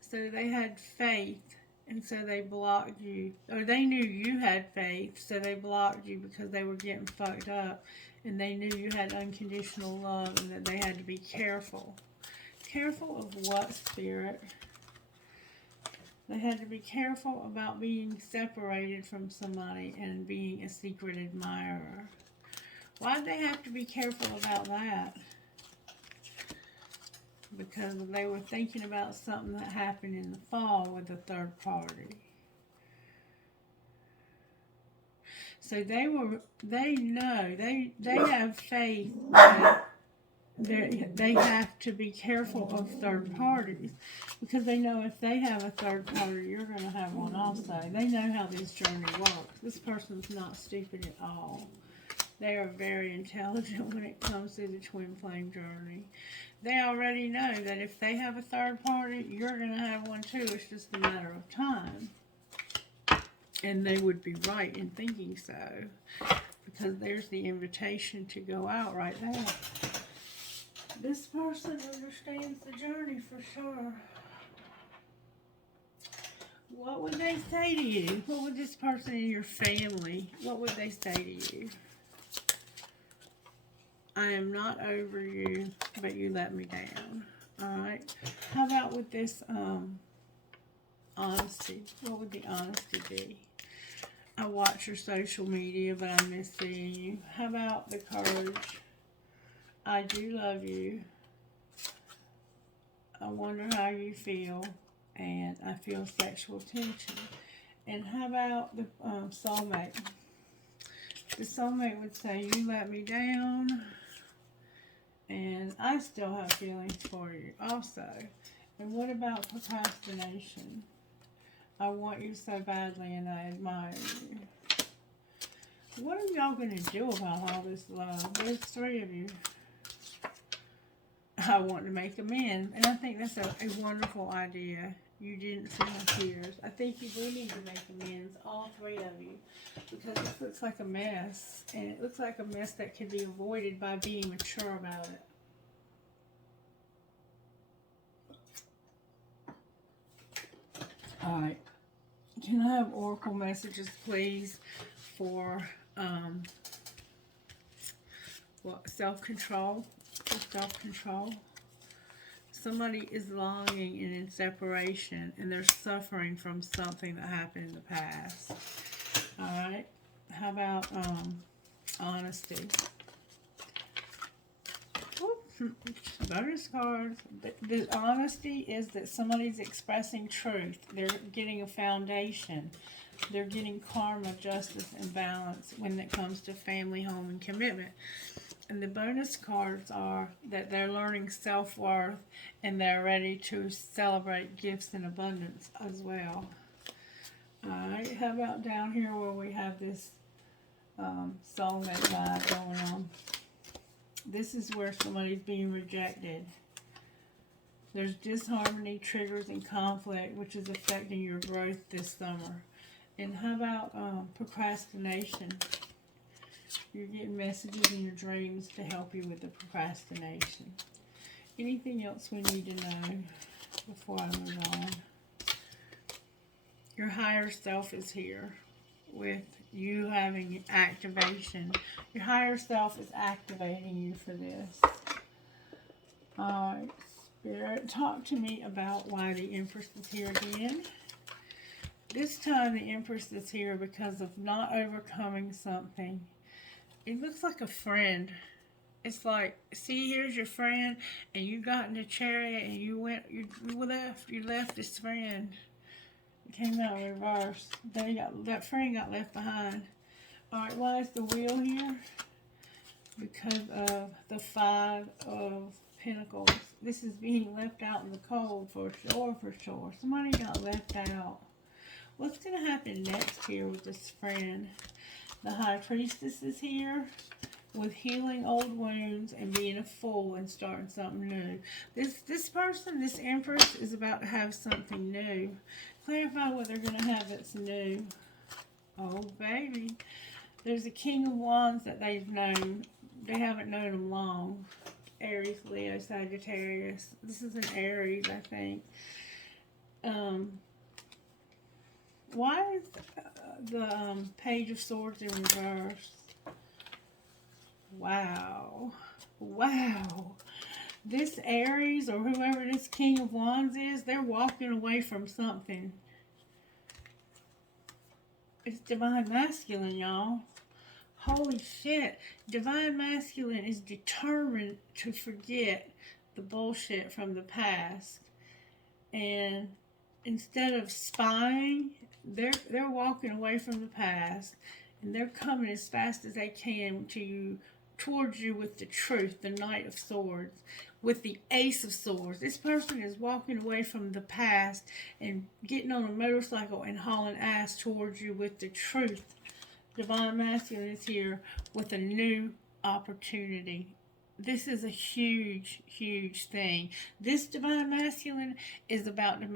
So they had faith, and so they blocked you. Or they knew you had faith, so they blocked you because they were getting fucked up. And they knew you had unconditional love and that they had to be careful. Careful of what, Spirit? They had to be careful about being separated from somebody and being a secret admirer. Why did they have to be careful about that? Because they were thinking about something that happened in the fall with a third party. So they have faith that they have to be careful of third parties because they know if they have a third party, you're going to have one also. They know how this journey works. This person's not stupid at all. They are very intelligent when it comes to the twin flame journey. They already know that if they have a third party, you're going to have one too. It's just a matter of time. And they would be right in thinking so, because there's the invitation to go out right there. This person understands the journey for sure. What would they say to you? What would this person in your family, what would they say to you? I am not over you, but you let me down. Alright? How about with this honesty? What would the honesty be? I watch your social media, but I miss seeing you. How about the courage? I do love you. I wonder how you feel. And I feel sexual tension. And how about the soulmate? The soulmate would say, you let me down, and I still have feelings for you also. And what about procrastination? I want you so badly and I admire you. What are y'all going to do about all this love? There's 3 of you. I want to make amends. And I think that's a wonderful idea. You didn't see my tears. I think you do need to make amends, all 3 of you. Because this looks like a mess. And it looks like a mess that can be avoided by being mature about it. Alright. Can I have oracle messages, please, for self-control? For self-control. Somebody is longing and in separation, and they're suffering from something that happened in the past. Alright. How about honesty? Bonus cards. The honesty is that somebody's expressing truth. They're getting a foundation. They're getting karma, justice, and balance when it comes to family, home, and commitment. And the bonus cards are that they're learning self-worth and they're ready to celebrate gifts in abundance as well. Alright, how about down here where we have this soulmate vibe going on? This is where somebody's being rejected. There's disharmony, triggers, and conflict, which is affecting your growth this summer. And how about procrastination? You're getting messages in your dreams to help you with the procrastination. Anything else we need to know before I move on? Your higher self is here with you having activation. Your higher self is activating you for this. Alright, Spirit, talk to me about why the Empress is here again. This time the Empress is here because of not overcoming something. It looks like a friend. It's like, see, here's your friend, and you got in a chariot and you left this friend. It came out in reverse. That friend got left behind. Alright, why is the wheel here? Because of the 5 of Pentacles. This is being left out in the cold for sure, for sure. Somebody got left out. What's going to happen next here with this friend? The High Priestess is here with healing old wounds and being a fool and starting something new. This person, this Empress, is about to have something new. Clarify what they're going to have that's new. Oh, baby. There's a King of Wands that they've known. They haven't known him long. Aries, Leo, Sagittarius. This is an Aries, I think. Why is the Page of Swords in reverse? Wow. Wow. This Aries or whoever this King of Wands is, they're walking away from something. It's Divine Masculine, y'all. Holy shit. Divine Masculine is determined to forget the bullshit from the past. And instead of spying, they're walking away from the past, and they're coming as fast as they can towards you with the truth, the Knight of Swords, with the Ace of Swords. This person is walking away from the past and getting on a motorcycle and hauling ass towards you with the truth. Divine Masculine is here with a new opportunity. This is a huge, huge thing. This Divine Masculine is about to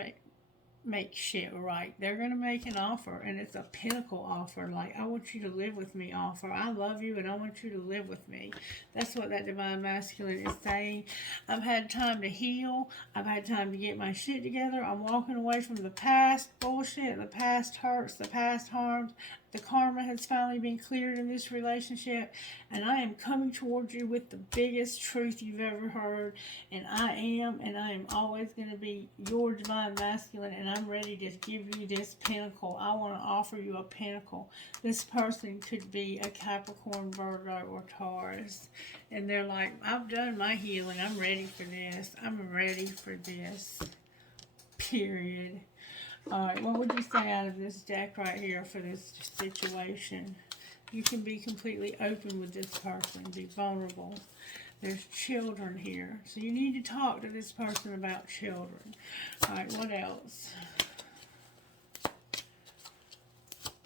make shit right. They're going to make an offer, and it's a pinnacle offer. Like, I want you to live with me offer. I love you, and I want you to live with me. That's what that Divine Masculine is saying. I've had time to heal. I've had time to get my shit together. I'm walking away from the past bullshit, the past hurts, the past harms. The karma has finally been cleared in this relationship, and I am coming towards you with the biggest truth you've ever heard, and I am always going to be your Divine Masculine, and I'm ready to give you this pinnacle. I want to offer you a pinnacle. This person could be a Capricorn, Virgo, or Taurus, and they're like, I've done my healing. I'm ready for this. I'm ready for this. Period. Alright, what would you say out of this deck right here for this situation? You can be completely open with this person, be vulnerable. There's children here, so you need to talk to this person about children. All right, what else?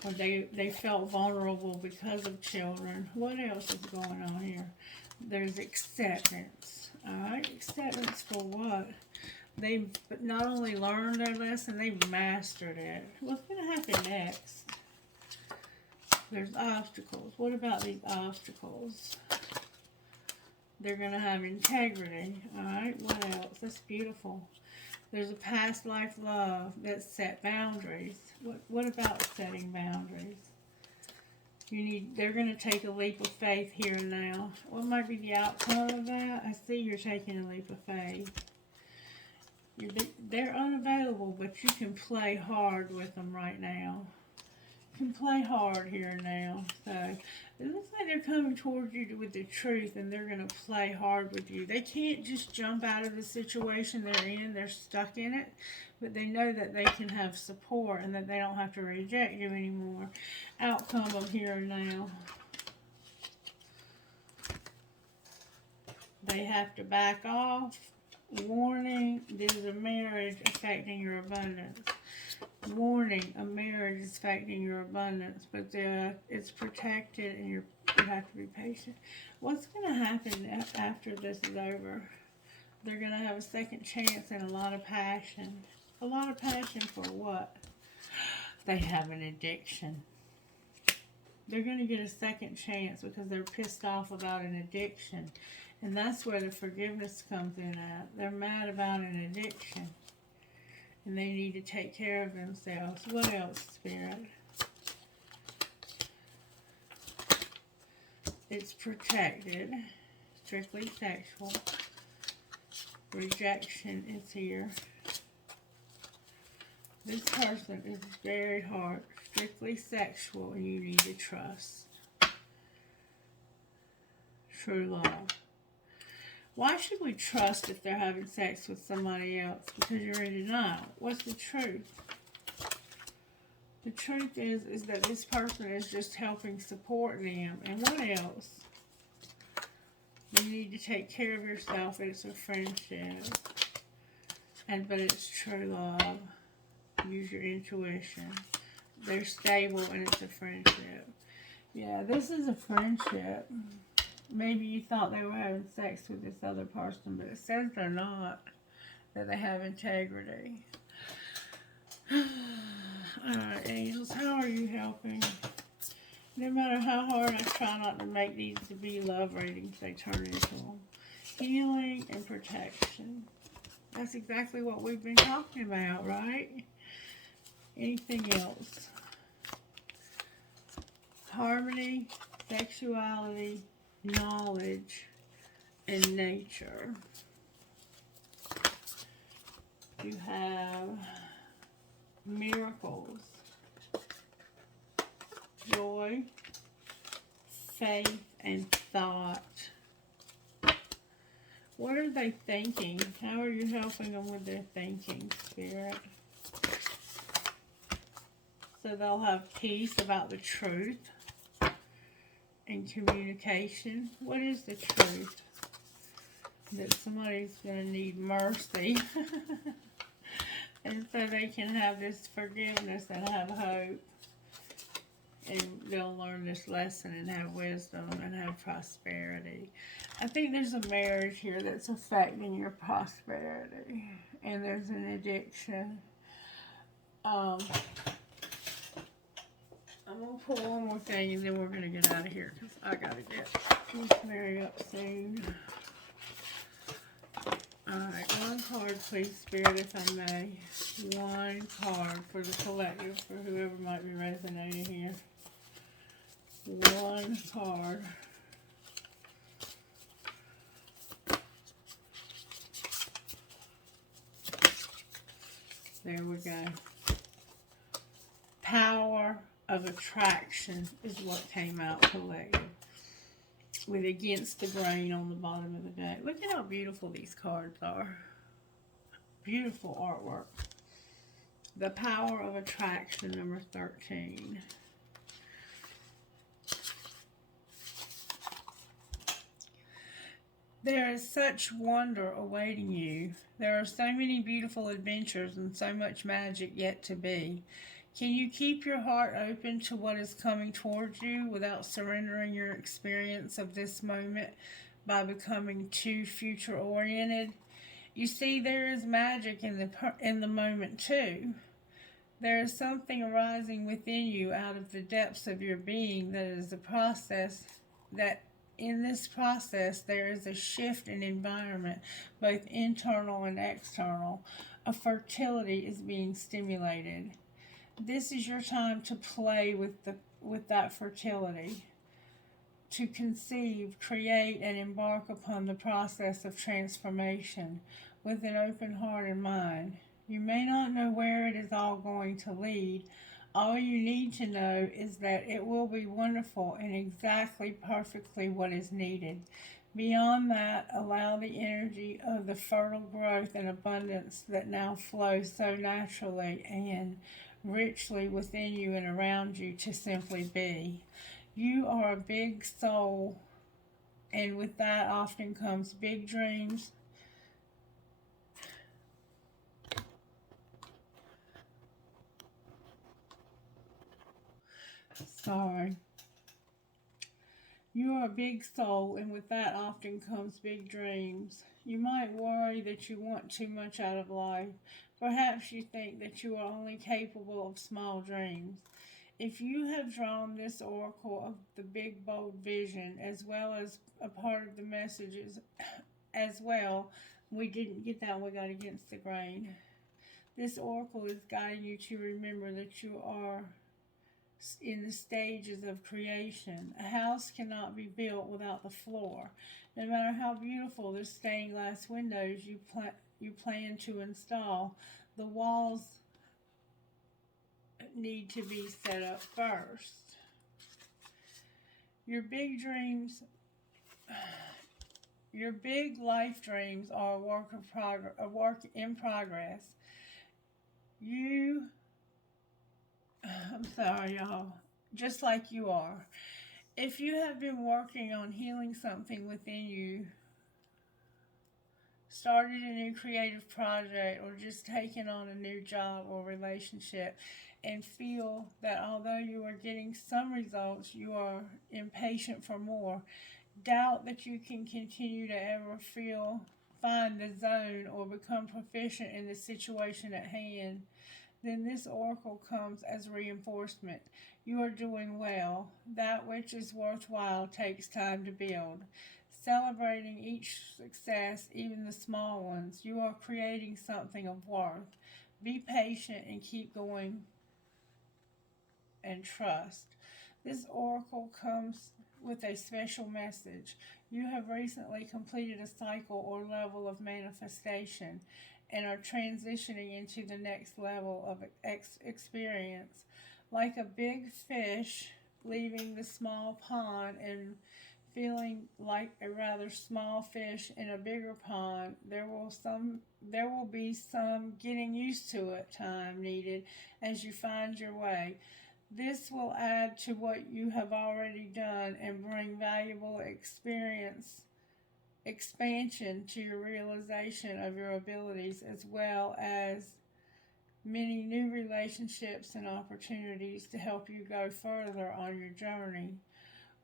Or they felt vulnerable because of children. What else is going on here? There's acceptance. All right, acceptance for what? They've not only learned their lesson, they've mastered it. What's going to happen next? There's obstacles. What about these obstacles? They're going to have integrity. All right, what else? That's beautiful. There's a past life love that set boundaries. What about setting boundaries? They're going to take a leap of faith here and now. What might be the outcome of that? I see you're taking a leap of faith. They're unavailable, but you can play hard with them right now. You can play hard here and now. So it looks like they're coming towards you with the truth, and they're going to play hard with you. They can't just jump out of the situation they're in. They're stuck in it, but they know that they can have support and that they don't have to reject you anymore. Outcome of here and now. They have to back off. Warning, there's a marriage affecting your abundance. Warning, a marriage is affecting your abundance, but it's protected and you have to be patient. What's going to happen after this is over? They're going to have a second chance and a lot of passion. A lot of passion for what? They have an addiction. They're going to get a second chance because they're pissed off about an addiction. And that's where the forgiveness comes in at. They're mad about an addiction. And they need to take care of themselves. What else, Spirit? It's protected. Strictly sexual. Rejection is here. This person is very hard. Strictly sexual, and you need to trust. True love. Why should we trust if they're having sex with somebody else? Because you're in denial. What's the truth? The truth is that this person is just helping support them. And what else? You need to take care of yourself. It's a friendship. But it's true love. Use your intuition. They're stable and it's a friendship. Yeah, this is a friendship. Maybe you thought they were having sex with this other person, but it says they're not. That they have integrity. Alright, angels, how are you helping? No matter how hard I try not to make these to be love readings, they turn into them. Healing and protection. That's exactly what we've been talking about, right? Anything else? Harmony, sexuality, knowledge, and nature. You have miracles, joy, faith, and thought. What are they thinking? How are you helping them with their thinking, Spirit? So they'll have peace about the truth. And communication. What is the truth? That somebody's going to need mercy. And so they can have this forgiveness and have hope. And they'll learn this lesson and have wisdom and have prosperity. I think there's a marriage here that's affecting your prosperity. And there's an addiction. I'm going to pull one more thing and then we're going to get out of here because I got to get Miss Mary up soon. Alright, one card please, Spirit, if I may. One card for the collective, for whoever might be resonating here. One card. There we go. Power of attraction is what came out collective. With against the grain on the bottom of the deck. Look at how beautiful these cards are. Beautiful artwork. The power of attraction, number 13. There is such wonder awaiting you. There are so many beautiful adventures and so much magic yet to be. Can you keep your heart open to what is coming towards you without surrendering your experience of this moment by becoming too future oriented? You see, there is magic in the moment too. There is something arising within you out of the depths of your being that is a process that in this process there is a shift in environment, both internal and external. A fertility is being stimulated. This is your time to play with that fertility, to conceive, create, and embark upon the process of transformation with an open heart and mind. You may not know where it is all going to lead. All you need to know is that it will be wonderful and exactly perfectly what is needed. Beyond that, allow the energy of the fertile growth and abundance that now flows so naturally and richly within you and around you to simply be. You are a big soul, and with that often comes big dreams. Sorry. You are a big soul, and with that often comes big dreams. You might worry that you want too much out of life. Perhaps you think that you are only capable of small dreams. If you have drawn this oracle of the big bold vision as well as a part of the messages as well, we didn't get that, we got against the grain. This oracle is guiding you to remember that you are in the stages of creation. A house cannot be built without the floor. No matter how beautiful the stained glass windows you plan to install, the walls need to be set up first. Your big dreams, your big life dreams are a work in progress. You, I'm sorry, y'all, just like you are. If you have been working on healing something within you, started a new creative project, or just taken on a new job or relationship, and feel that although you are getting some results, you are impatient for more, doubt that you can continue to ever find the zone or become proficient in the situation at hand, then this oracle comes as reinforcement. You are doing well. That which is worthwhile takes time to build. Celebrating each success, even the small ones, you are creating something of worth. Be patient and keep going and trust. This oracle comes with a special message. You have recently completed a cycle or level of manifestation and are transitioning into the next level of experience. Like a big fish leaving the small pond and feeling like a rather small fish in a bigger pond, there will be some getting used to it time needed as you find your way. This will add to what you have already done and bring valuable expansion to your realization of your abilities, as well as many new relationships and opportunities to help you go further on your journey.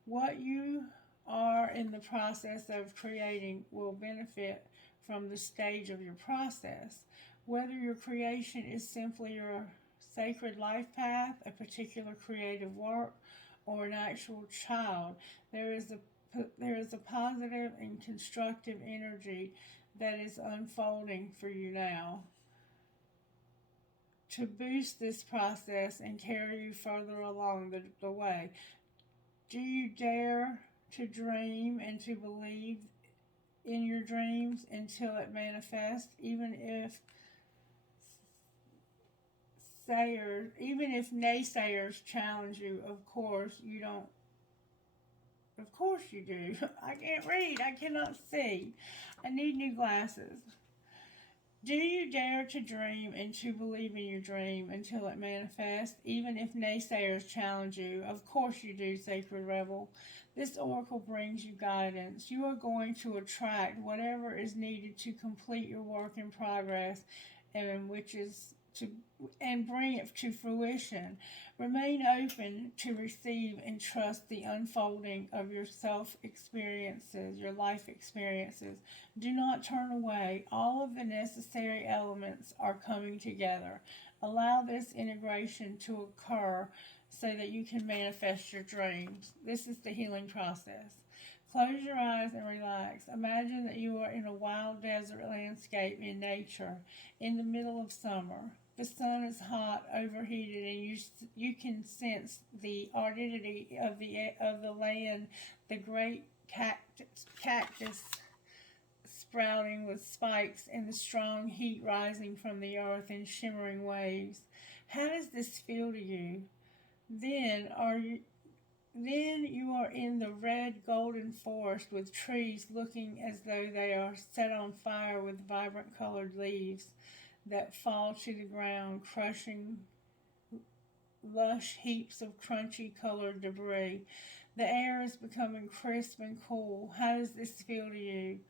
What you are in the process of creating will benefit from the stage of your process. Whether your creation is simply your sacred life path, a particular creative work, or an actual child, there is a positive and constructive energy that is unfolding for you now to boost this process and carry you further along the way. Do you dare to dream and to believe in your dreams until it manifests, even if naysayers challenge you? Of course you don't. Of course you do. I can't read. I cannot see. I need new glasses. Do you dare to dream and to believe in your dream until it manifests, even if naysayers challenge you? Of course you do, Sacred Rebel. This oracle brings you guidance. You are going to attract whatever is needed to complete your work in progress, and which is to and bring it to fruition. Remain open to receive and trust the unfolding of your self experiences, your life experiences. Do not turn away. All of the necessary elements are coming together. Allow this integration to occur so that you can manifest your dreams. This is the healing process. Close your eyes and relax. Imagine that you are in a wild desert landscape in nature in the middle of summer. The sun is hot, overheated, and you can sense the aridity of the land, the great cactus sprouting with spikes, and the strong heat rising from the earth in shimmering waves. How does this feel to you? Then are you then you are in the red golden forest with trees looking as though they are set on fire with vibrant colored leaves that fall to the ground, crushing lush heaps of crunchy colored debris. The air is becoming crisp and cool. How does this feel to you?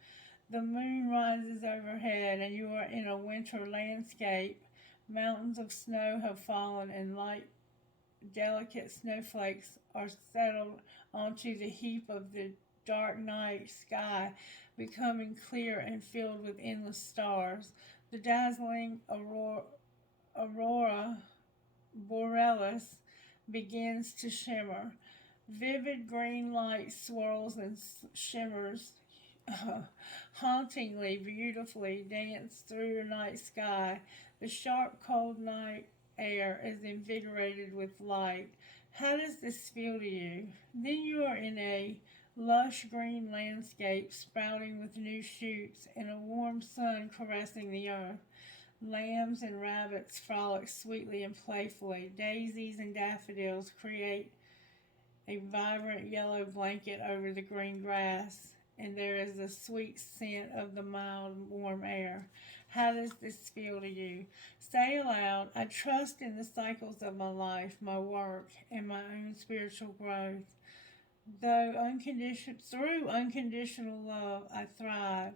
The moon rises overhead and you are in a winter landscape. Mountains of snow have fallen and light, delicate snowflakes are settled onto the heap of the dark night sky, becoming clear and filled with endless stars. The dazzling aurora borealis begins to shimmer. Vivid green light swirls and shimmers hauntingly, beautifully dance through your night sky. The sharp, cold night air is invigorated with light. How does this feel to you? Then you are in a lush green landscape sprouting with new shoots and a warm sun caressing the earth. Lambs and rabbits frolic sweetly and playfully. Daisies and daffodils create a vibrant yellow blanket over the green grass, and there is a sweet scent of the mild, warm air. How does this feel to you? Say aloud, I trust in the cycles of my life, my work, and my own spiritual growth. Through unconditional love, I thrive.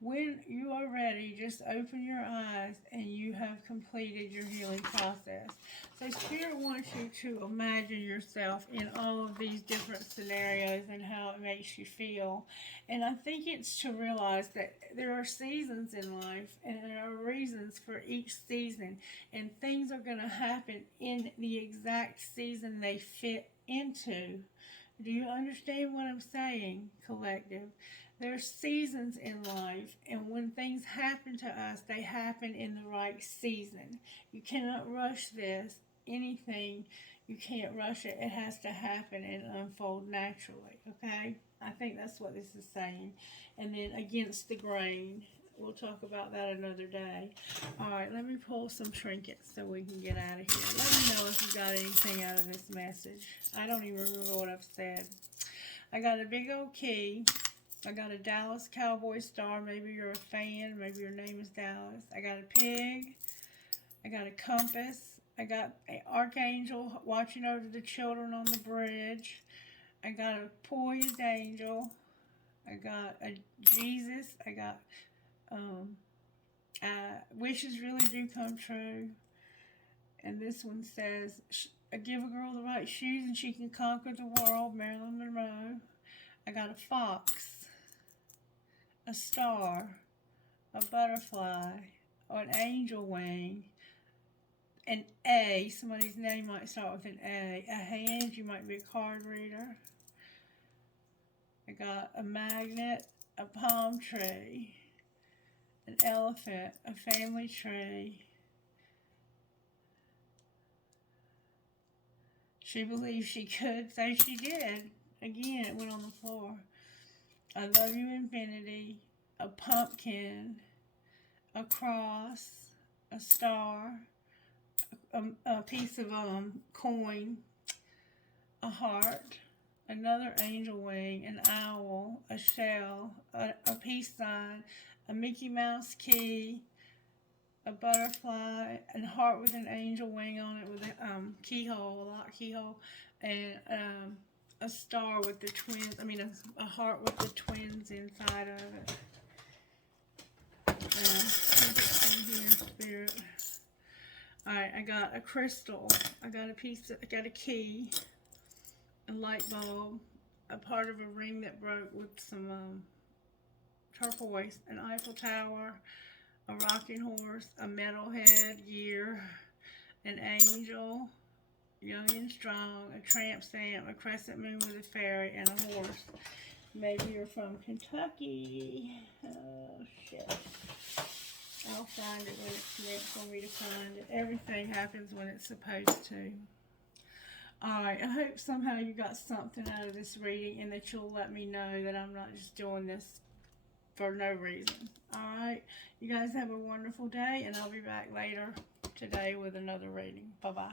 When you are ready, just open your eyes and you have completed your healing process. So Spirit wants you to imagine yourself in all of these different scenarios and how it makes you feel. And I think it's to realize that there are seasons in life and there are reasons for each season. And things are going to happen in the exact season they fit into. Do you understand what I'm saying, collective? There's seasons in life, and when things happen to us, they happen in the right season. You cannot rush anything. You can't rush it. It has to happen and unfold naturally, okay? I think that's what this is saying. And then against the grain. We'll talk about that another day. All right, let me pull some trinkets so we can get out of here. Let me know if you got anything out of this message. I don't even remember what I've said. I got a big old key. I got a Dallas Cowboy star. Maybe you're a fan. Maybe your name is Dallas. I got a pig. I got a compass. I got an archangel watching over the children on the bridge. I got a poised angel. I got a Jesus. I got wishes really do come true. And this one says, give a girl the right shoes and she can conquer the world. Marilyn Monroe. I got a fox, a star, a butterfly, or an angel wing, an A. Somebody's name might start with an A. A hand, you might be a card reader. I got a magnet, a palm tree, an elephant, a family tree. She believed she could, so she did. Again, it went on the floor. I love you, infinity. A pumpkin, a cross, a star, a piece of coin, a heart, another angel wing, an owl, a shell, a peace sign, a Mickey Mouse key, a butterfly, and a heart with an angel wing on it with a keyhole, a lock keyhole, and a star with the twins. I mean, a heart with the twins inside of it. In here, spirit. Alright, I got a crystal. I got a key, a light bulb, a part of a ring that broke with some turquoise, an Eiffel Tower, a rocking horse, a metalhead gear, an angel, young and strong, a tramp stamp, a crescent moon with a fairy, and a horse. Maybe you're from Kentucky. Oh, shit. I'll find it when it's meant for me to find it. Everything happens when it's supposed to. Alright, I hope somehow you got something out of this reading and that you'll let me know that I'm not just doing this for no reason. Alright, you guys have a wonderful day, and I'll be back later today with another reading. Bye-bye.